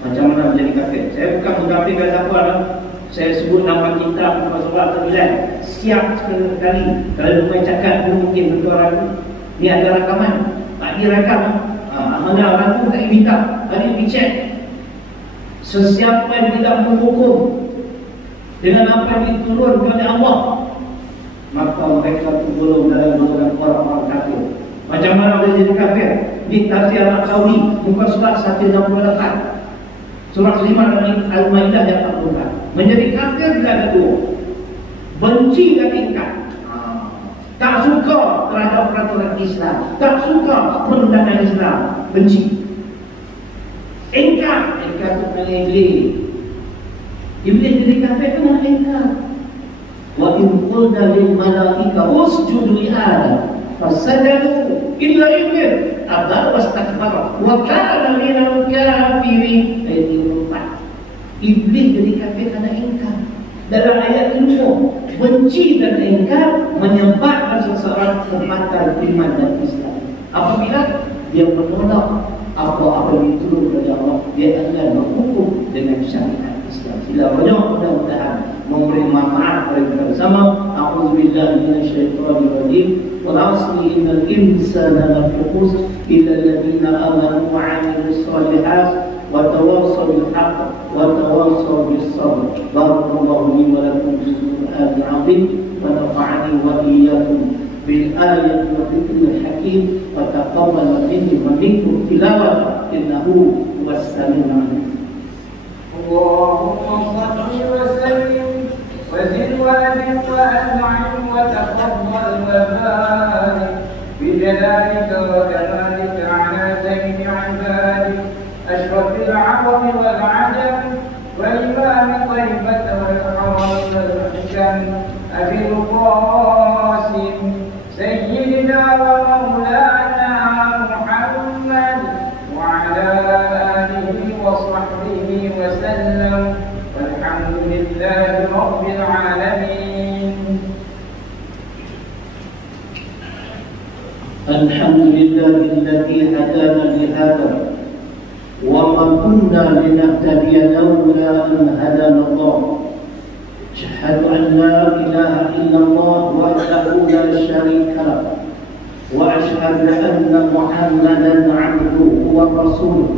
Macam mana menjadi kafir? Saya bukan mengkafirkan siapa dah. Saya sebut nama kitab surat 9. Siap sekali. Kalau rumah cakap mungkin betul orang ni ada rakaman. Tak direkam. Mana orang tu tak minta. Tadi dicek. Sesiapa yang tidak menghukum dengan apa yang diturunkan oleh Allah, maka mereka tergolong dalam golongan orang-orang kafir. Macam mana boleh jadi kafir? Di tafsir Arab Saudi muka surat 168. Surah 5 dari Al-Maidah yang 44. Menjadi kafir tidak ada dua. Benci dan ingkar. Tak suka terhadap peraturan Islam, tak suka pandangan Islam, benci. Ingkar tu dengan Iblis. Iblis jadi kafir kena ingkar. Wa in qulna lil malaika usjudu li Adam fasajadu illa iblis aba wastakbara wa kana minal kafirin. Ayat 4. Iblis jadi kafir kerana ingkar. Dalam ayat ini benci dan ingkar menyebabkan seseorang terbatal iman dan Islam. Apabila dia menolak apa-apa yang diturunkan oleh Allah, dia akan berhukum dengan syariat Islam. Sila banyak mudah-mudahan memberi manfaat kepada kita bersama. A'udzubillahi minasyaitonir rajim. Wal 'asri innal insana lafi khusr illa alladziina aamanu wa 'amilus shalihaat wa tawassaw bil haqq wa tawassaw bis sabr. Barakallahu li wa lakum fil Qur'anil 'azim wa nafa'ani wa iyyakum bil ayati wa dhikril hakim wa taqabbal minni wa minkum tilawatan innahu huwas samiul 'alim. اللهم صل وسلم وزد وأبد وأنعم وتفضل وبارك بجلالك وكمالك على زين عبادك أشرف العرب والعجم وإمام طيبة والحرم والحكم أبي القاسم سيدنا ومولانا محمد وعلى آله وصحبه وسلم والحمد لله رب العالمين. الحمد لله الذي هدانا لهذا وما كنا لنهتدي لولا أن هدانا الله. أشهد أن لا إله إلا الله وحده لا شريك له وأشهد أن محمدا عبده ورسوله.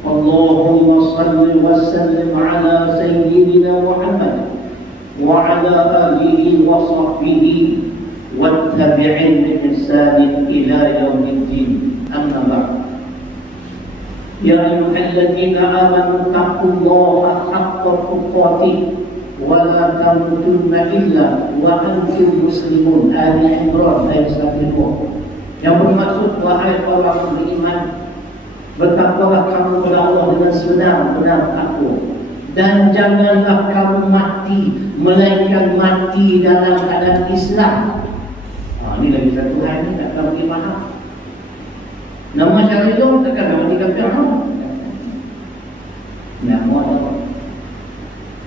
اللهم صل وسلم على سيدنا محمد وعلى آله وصحبه والتابعين بإحسان إلى يوم الدين. أما بعد، يا أيها الذين آمنوا اتقوا الله حق تقاته ولا تموتن إلا وأنتم مسلمون. آل عمران ayat 1. Yang bermaksud wahai wahai orang beriman, bertakwalah kamu kepada Allah dengan sebenar-benar takwa, dan janganlah kamu mati melainkan mati dalam keadaan Islam. Ini lagi satu hal ni tak tahu gimana. Nama Syahidul takkan nama tiga pihak. Nama apa?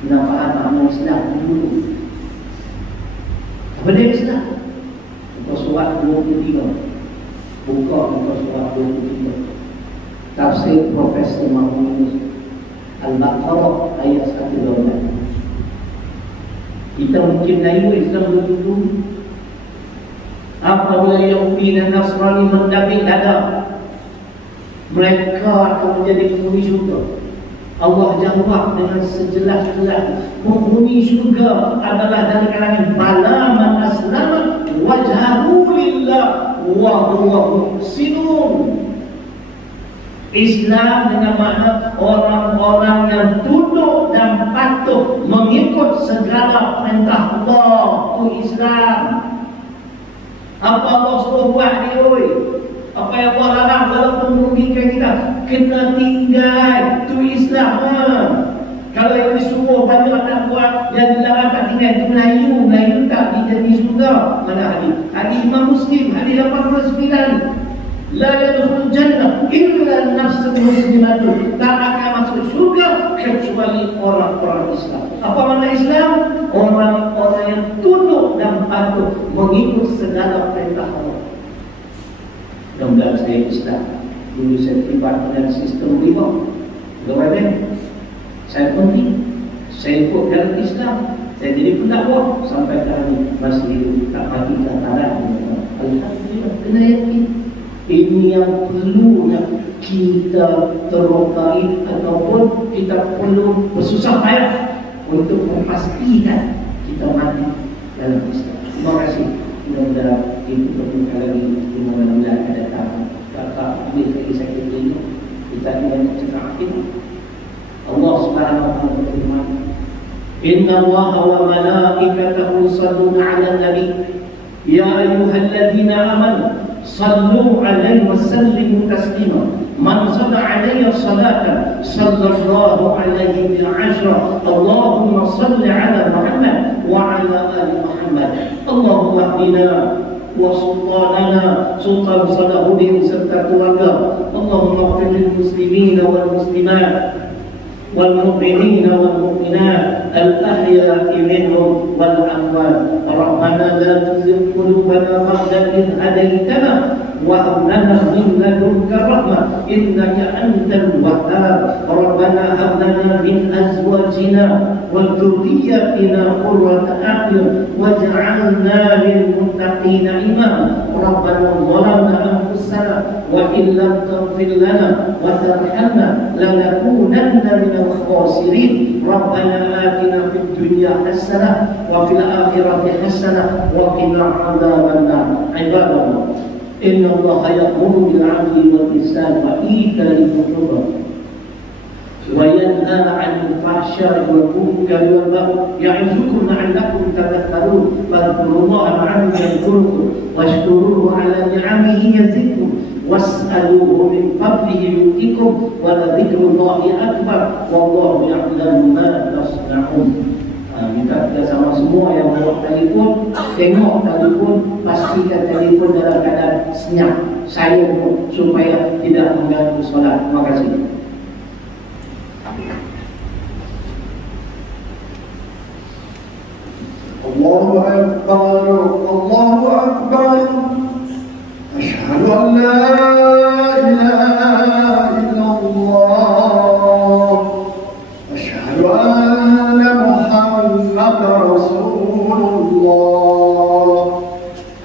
Nama agama Islam dulu. Apa dia Islam? Buka surat 23. Buka surat 23. Tafsir Profesor Mahmud Al-Baqarah ayat 112. Kita mungkin layu Islam dulu. Apabila Yahudi dan Nasrani mendapik dada, mereka akan menjadi penghuni syurga. Allah jawab dengan sejelas-jelas, penghuni syurga adalah dari kalangan bala man aslama wajhahu lillah wa huwa muhsinun. Islam dengan makna orang-orang yang tunduk dan patuh mengikut segala perintah Allah. Itu Islam. Apa Allah suruh buat ni, oi? Apa yang Allah larang walaupun merugikan kita, kena tinggal. Itu Islam. Kalau yang disuruh banyak tak buat, yang dilarang tak tinggal, itu Melayu tak dijadi surga. Mana hadis? Hadis Imam Muslim, hadis 89. La yadkhulul jannah illa nafsun muslimatun. Tak akan masuk syurga kecuali orang-orang Islam. Apa makna Islam? Orang-orang yang tunduk dan patuh mengikut segala perintah Allah. Mudah-mudahan saya Islam. Dulu saya terlibat dengan sistem riba. Kemudian saya penting, saya ikut jalan Islam. Saya jadi pendakwah sampai hari ini masih hidup, tak mati tak tarat. Alhamdulillah, kena yakin. Ini yang perlu kita terokai ataupun kita perlu bersusah payah untuk memastikan kita mati dalam Islam. Terima kasih. Mudah-mudahan itu berbuka lagi di bulan akan datang. Kakak ambil lagi sakit ini, kita ingin cakap kita. Allah Subhanahu wa taala berfirman, Inna Allaha wa malaikatahu yusalluna 'alan nabi ya ayyuhalladzina amanu sallu 'alaihi wa sallimu taslima man shalla 'alayya salatan sallallahu 'alaihi bil 'ashra Allahumma salli 'ala Muhammad wa 'ala ali Muhammad Allahumma hdina wa sultanana sultan Salahuddin serta keluarga Allahumma ighfir lil muslimin wal muslimat والمؤمنين والمؤمنات الأحياء منهم والأموات ربنا لا تزغ قلوبنا بعد إذ هديتنا وهب لنا من لدنك رحمة إنك أنت الوهاب ربنا هب لنا من أزواجنا وذرياتنا قرة أعين واجعلنا للمتقين إماما ربنا ظلمنا أنفسنا وإن لم تغفر لنا وترحمنا لنكونن من الخاسرين ربنا آتنا في الدنيا حسنة وفي الآخرة حسنة وقنا عذاب النار عباد الله إن الله يأمر بالعدل والإحسان وإيتاء ذي القربى وينهى عن الفحشاء والمنكر والبغي يعظكم لعلكم تذكرون فاذكروا الله العظيم يذكركم واشكروه على نعمه يزدكم واسألوه من فضله يؤتكم ولذكر الله أكبر والله يعلم ما تصنعون. Minta kita sama semua yang bawa telefon, tengok telefon, pastikan telefon dalam keadaan senyap, silent supaya tidak mengganggu solat. Terima kasih. Allahu Akbar, Allahu Akbar. Asyhadu an la ilaha illallah. Asyhadu anna Muhammadar Rasulullah.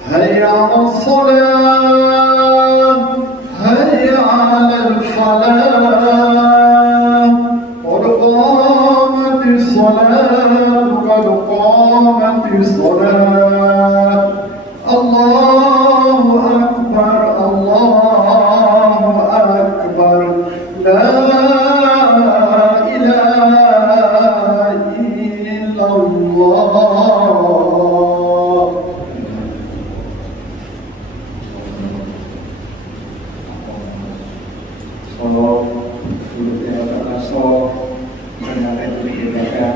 Hayya 'alas salat, hayya 'alal falah. Qad qamatis salat, qad qamatis salat. Allahu Akbar, Allah Kalau dulu kita tak masuk, kenapa itu dikatakan?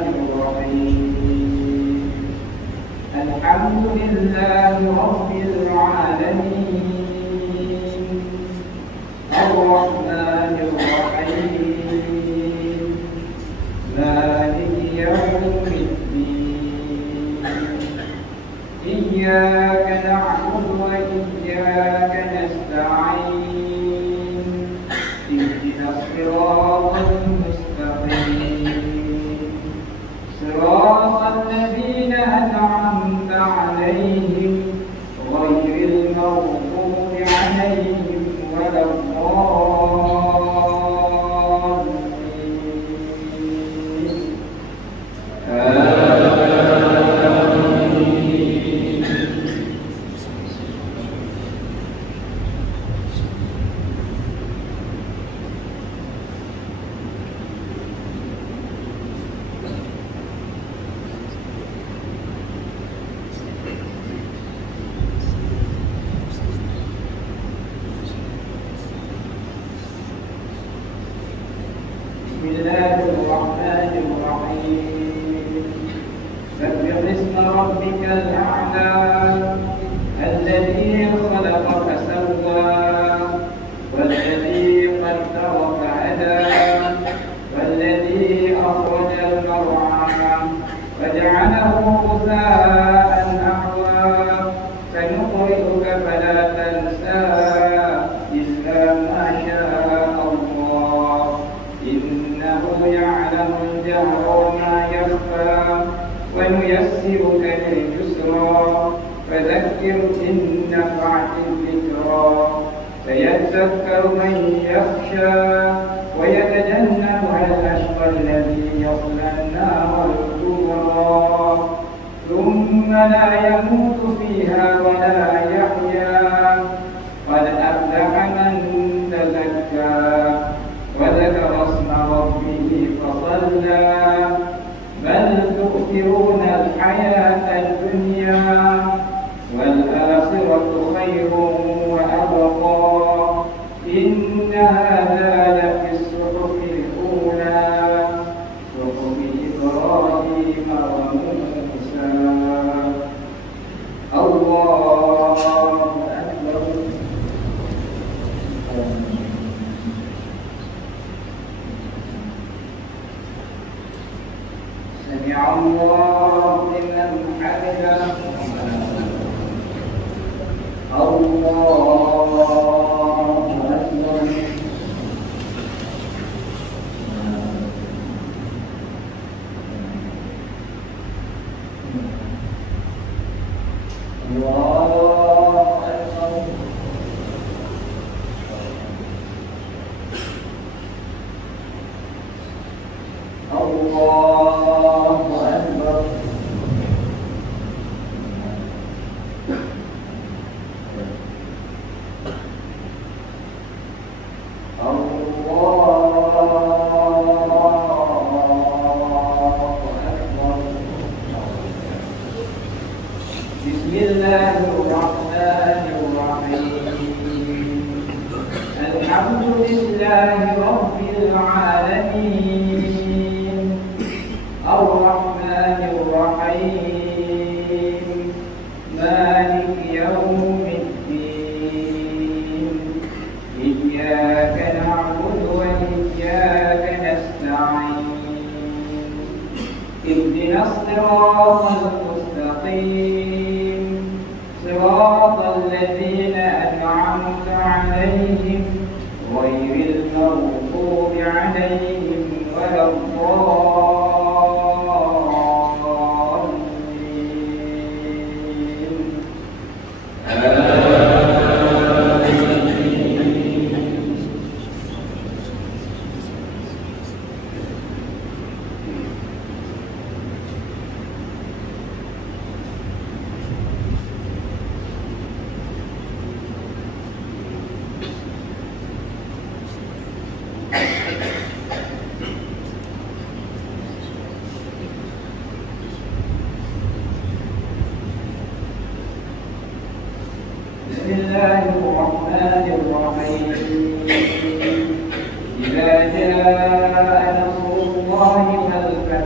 Bismillahirrahmanirrahim. Alhamdulillahi rabbil alamin. Ar-Rahmanir Rahim. Maliki yawmiddin. Iyyaka na'budu wa iyyaka nasta'in. Ihdinas siratal صراط الذين أنعمت عليهم غير المغضوب عليهم ولا Bismillahirrahmanirrahim. Sabbih isma rabbikal a'la alladzi khalaqa fasawwa walladzi qaddara fahada walladzi akhrajal mar'a faj'alahu ghutha'an ahwa sanuqri'uka fala tansa illa ma sha'a Allah innahu ya'lamu al-jahra wa ma yakhfa wa nuyassiruka lil-yusra fadhakkir in nafa'ati dhikra sayadhakkaru man yakhsha wa yatajannabuha al-ashqa alladhi yasla an-nara al-kubra thumma la yamutu fiha wa la yahya qad aflaha man tazakka wa dhakara isma rabbih fasalla bal tu'thiruna al-hayata ad-dunya wal akhiratu khayrun wa abqa inna hadha la fi as-suhufi al-ula suhufi Ibrahim wa Musa. Allahu akbar. Sami'a Allahu liman hamidah. Allahu akbar. Allahu akbar. Allahu akbar. Bismillahirrahmanirrahim. Alhamdulillahi rabbil alamin. Ar-Rahmanir Rahim. Maliki yawmiddin. Iyyaka na'budu wa iyyaka nasta'in. اهدنا الصراط المستقيم صراط الذين أنعمت عليهم غير المغضوب عليهم ولا بسم الله الرحمن الرحيم إذا جاء نصر الله والفتح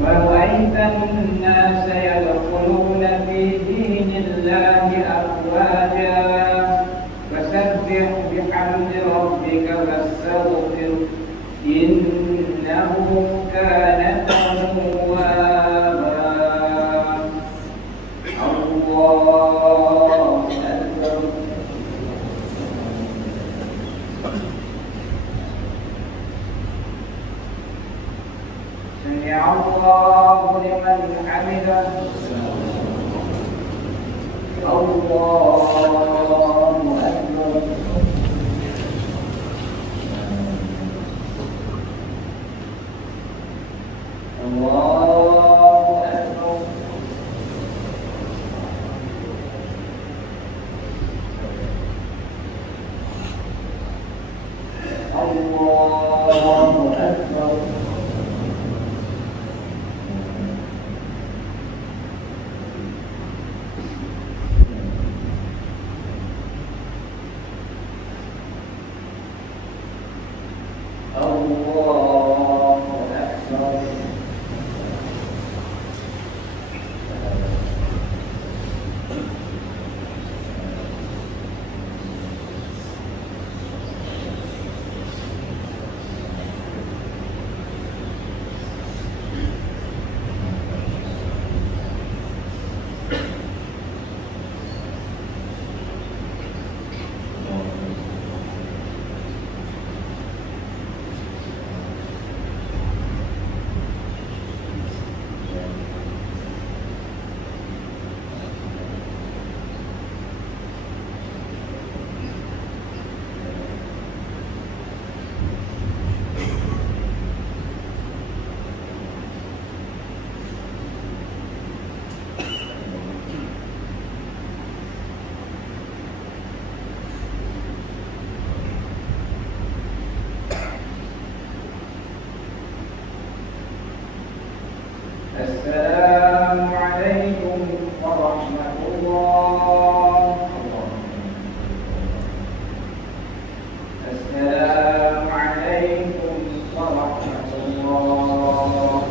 ورأيت الناس يدخلون في دين الله أفواجا فسبح بحمد ربك واستغفره إنه كان توابا الله أكبر سمع الله لمن حمده الله أكبر الله أكبر الله أكبر الله أكبر السلام عليكم ورحمة الله. السلام عليكم ورحمة الله.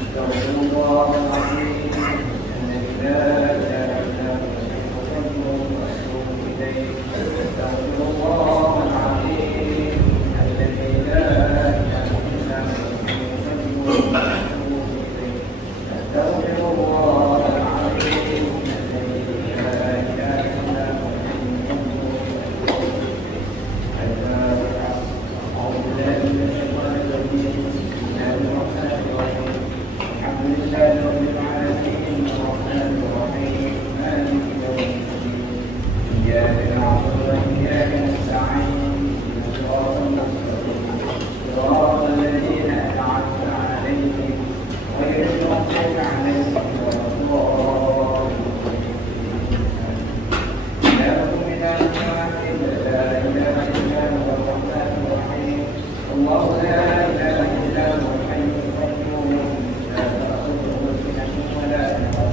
استغفر الله العظيم الذي لا إله إلا هو وأتوب إليه. استغفر الله العظيم الذي لا إله إلا هو وأتوب إليه. استغفر الله العظيم الذي لا إله إلا هو أعوذ بالله من الشيطان الرجيم. بسم الله الرحمن الرحيم. الحمد لله رب العالمين الرحمن الرحيم مالك يوم الدين. إياك نعبد وإياك نستعين. صراط المستقيم صراط الذين أنعمت عليهم غير المغضوب عليهم ولا الضالين. إلهكم إله واحد لا إله إلا هو الرحمن الرحيم. الله لا إله إلا هو الحي القيوم لا تأخذه سنة ولا نوم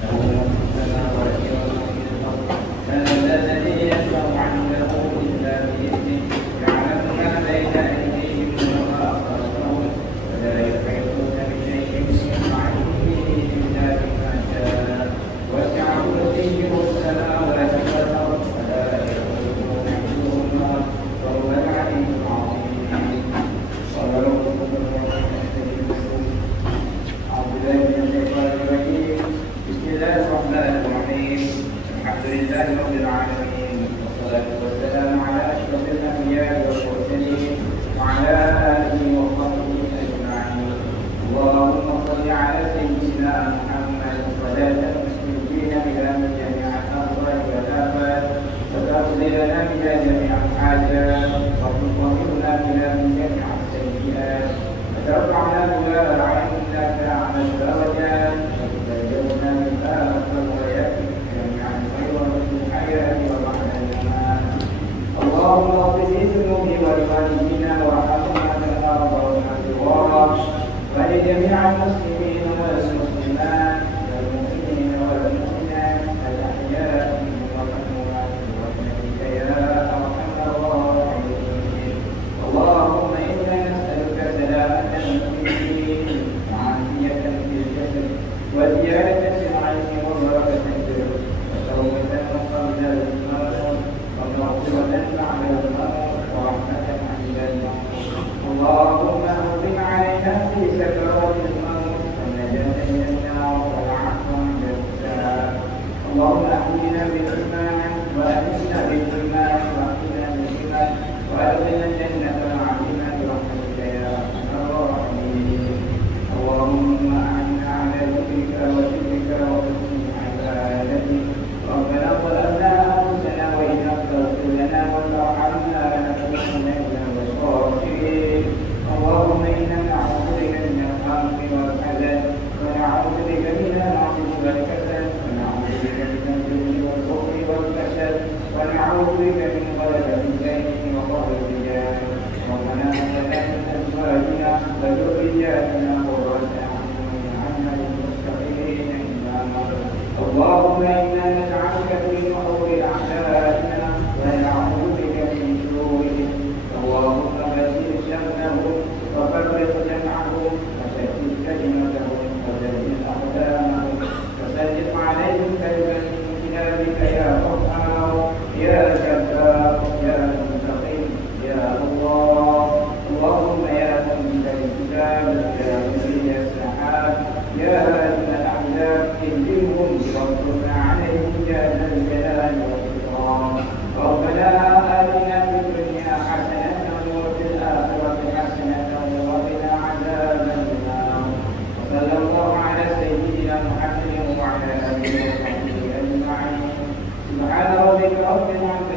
له ما في السماوات وما في الأرض. من ذا الذي يشفع عنده إلا بإذنه. يعلم ما بين أيديهم وما العالمين، والصلاة والسلام على أشرف الأنبياء والمرسلين وعلى آله وصحبه أجمعين. اللهم صل على سيدنا محمد صلاة تسلم بها من جميع الأمراض والآفات، وتقضي لنا بها جميع الحاجات، وتطهرنا بها من جميع السيئات، وترفعنا بها عندك أعلى الدرجات، وتبلغنا بها أقصى الغايات من جميع الخيرات في الحياة وبعد الممات. اللهم اغفر لذنوبي ولوالدينا وارحمنا بالأرض والمغفرات، ولجميع المسلمين والمسلمات والمؤمنين والمؤمنات الأحياء منهم والأموات برحمتك يا أرحم الراحمين. اللهم إنا نسألك سلامة المسلمين وعافية في الجسد وزيادة في العلم وبركة في الرزق وتوبة قبل الموت ومغفرة بعد الموت ورحمة عند الموت. اللهم أنزل علينا في سكرات الموت والنجاة من النار والعفو عند الحساب. اللهم أحينا بالإيمان وأمتنا بالإيمان وأحينا بالإيمان وأدخلنا الجنة مع الإيمان برحمتك يا أرحم الراحمين. اللهم أعنا على ذكرك وشكرك وحسن عبادتك. ربنا ظلمنا أنفسنا وإن لم تغفر لنا وترحمنا لنكونن من الخاسرين. اللهم إنا نعوذ بك من الخوف والحزن، ونعوذ بك من العجز والكسل، ونعوذ بك من الجبن والبخل والكسل، ونعوذ بك من غلبة الدين وقهر الرجال. ربنا هب لنا من أزواجنا وذرياتنا قرة أعين واجعلنا للمتقين إماما. اللهم إنا نجعلك في نحور أعدائنا ونعوذ بك من شرورهم. اللهم بشر شملهم وفرق جمعهم وشتت كلمتهم وزلزل أقدامهم وسلط عليهم كلبا من كلابك يا قهار يا جبار يا منتقم يا الله. اللهم يا منزل الكتاب يا مجري السحاب يا هادم الأحزاب اهدهم وانصرنا عليهم يا ذا الجلال والإكرام. ربنا آتنا في الدنيا حسنة وفي الآخرة حسنة وقنا عذاب النار. وصلى الله على سيدنا محمد وعلى آله وصحبه أجمعين. سبحان ربك رب العزة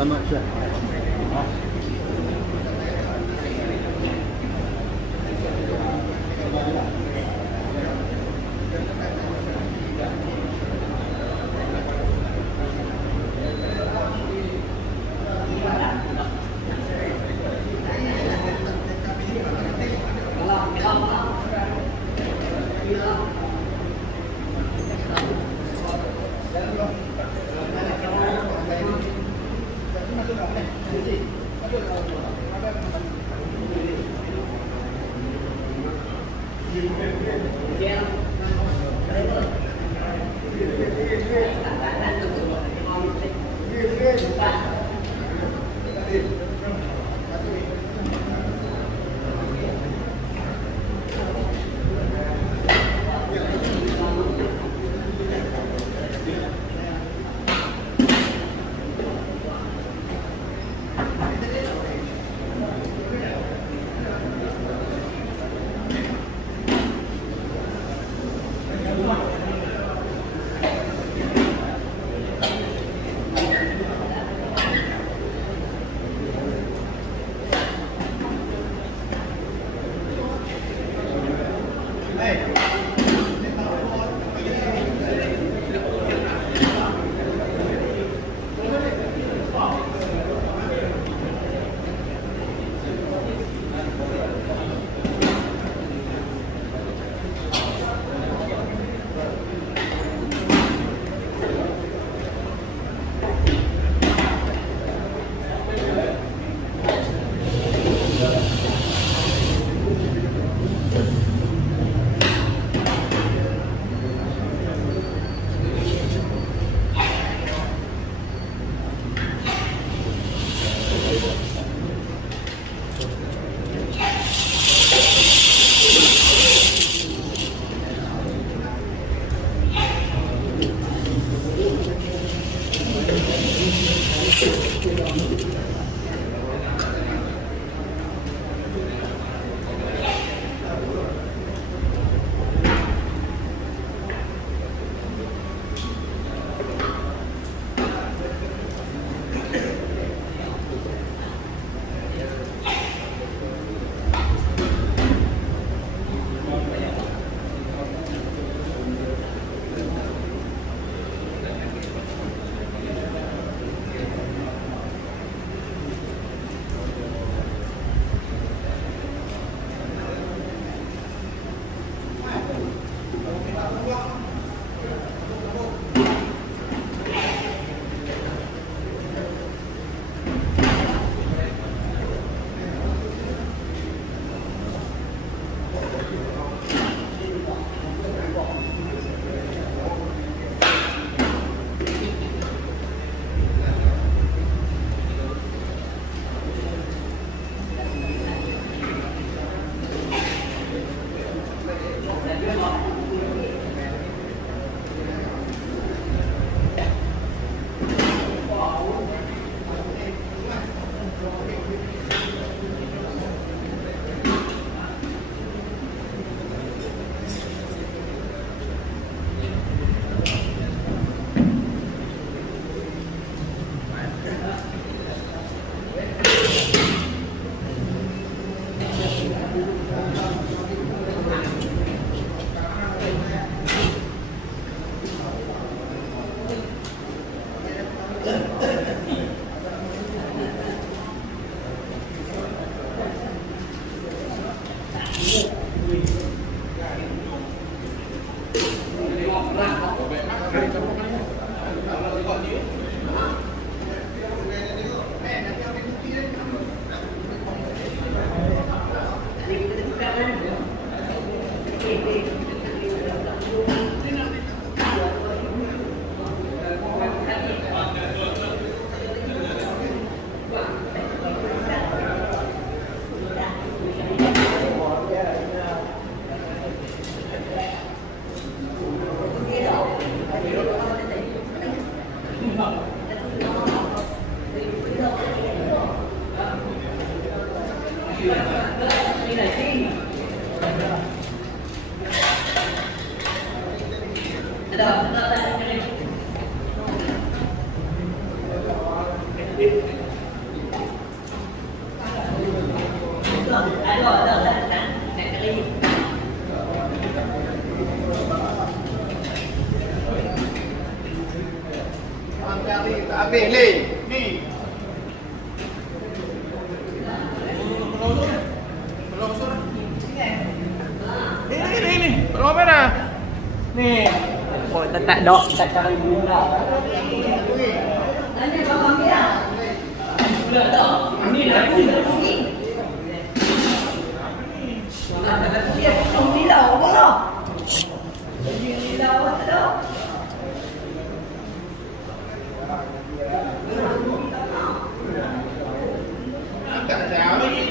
Selamat siang. Habis Lin. Ni. Belum sur. Ni. Belum mana? Ni. Oh, tak dok, tak cari gula. Nanti bawa dia. Gula dok. Ini dah ni. Dia pun bilau apa? Dia bilau apa? Tak tahu ni.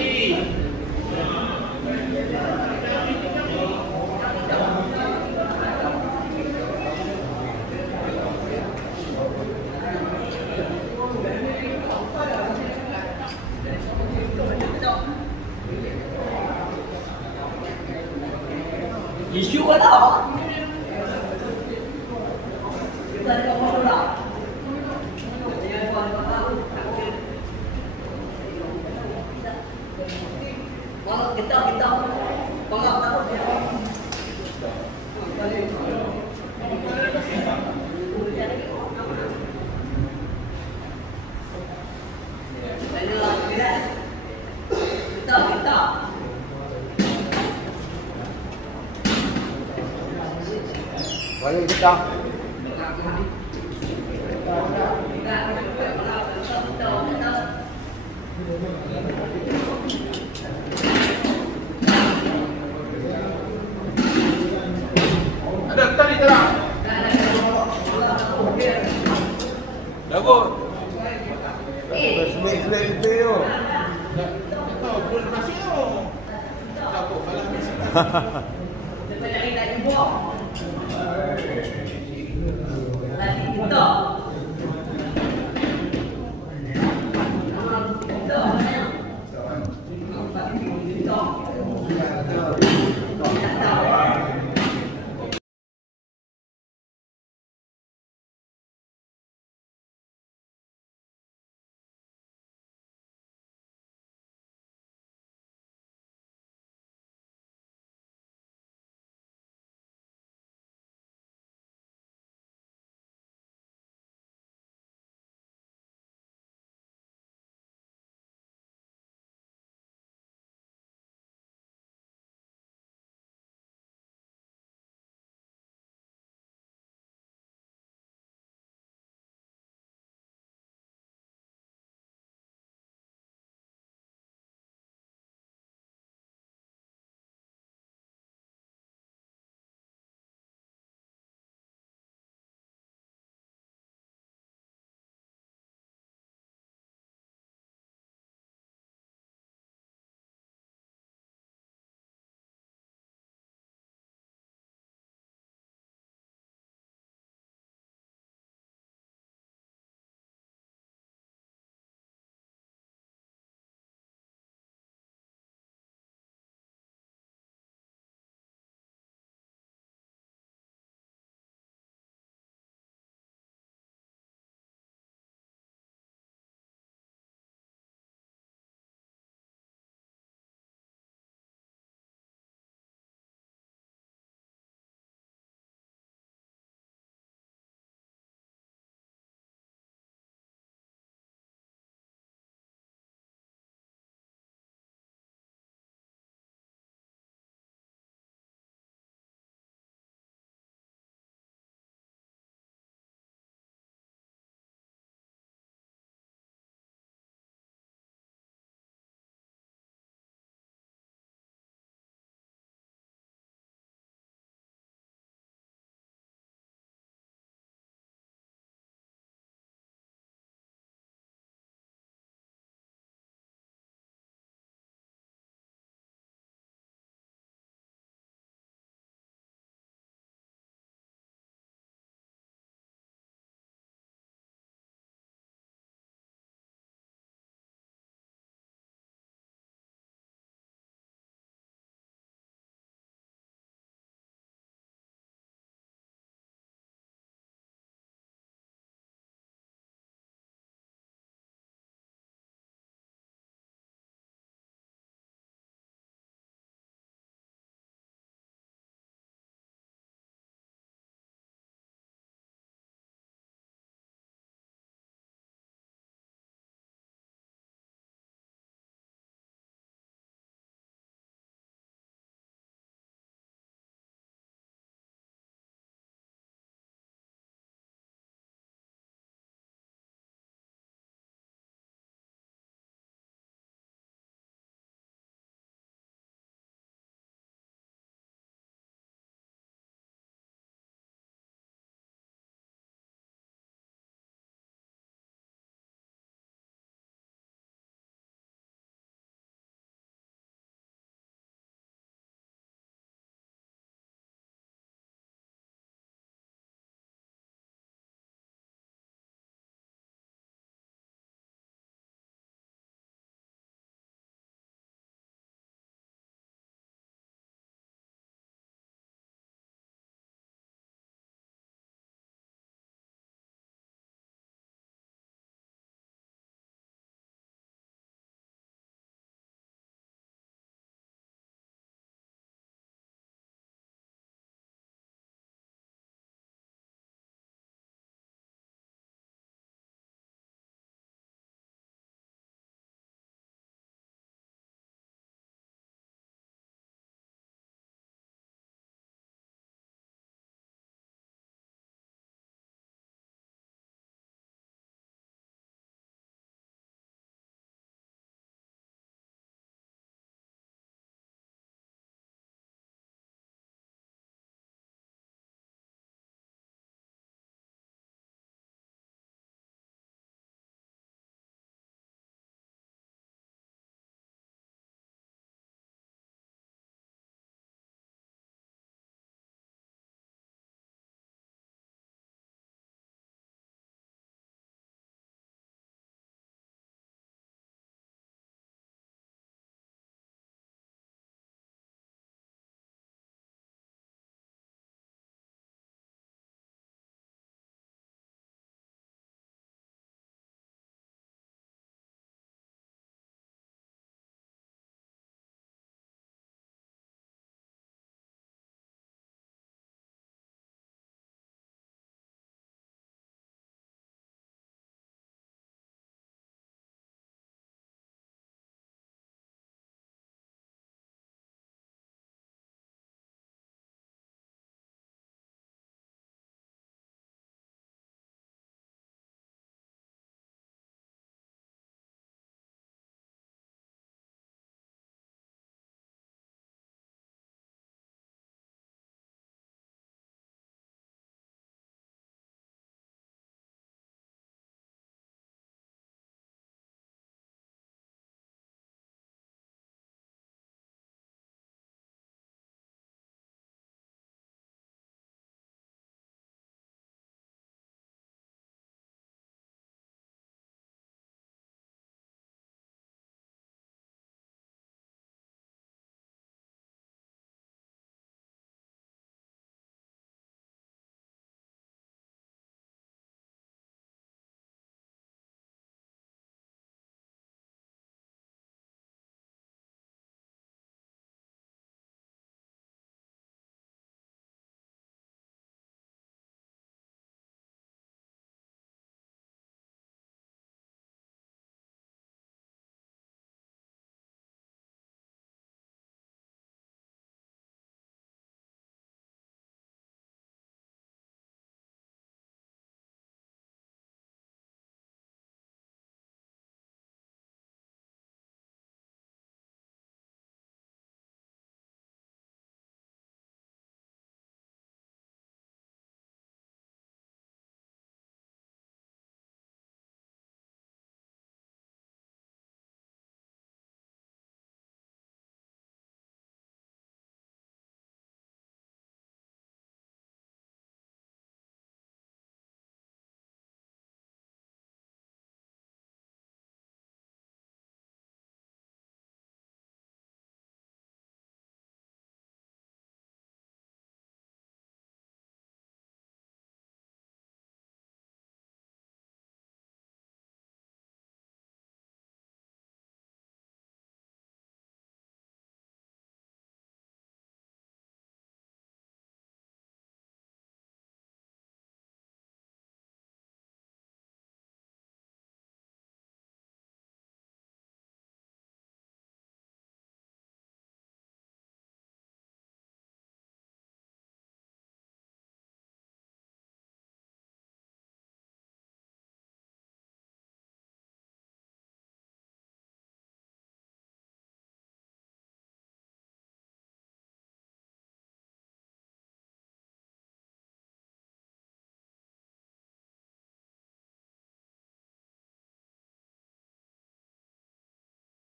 Isu apa? Kita ada apa pula? Dia buat apa? Kalau kita kalau tahu dia. Kita. Balik kita. Ada tadi terang. Jago. Sebaik-sebaik itu yo. Tahu belum nasi tu. Jago malam ni. Kita cari lagi buah.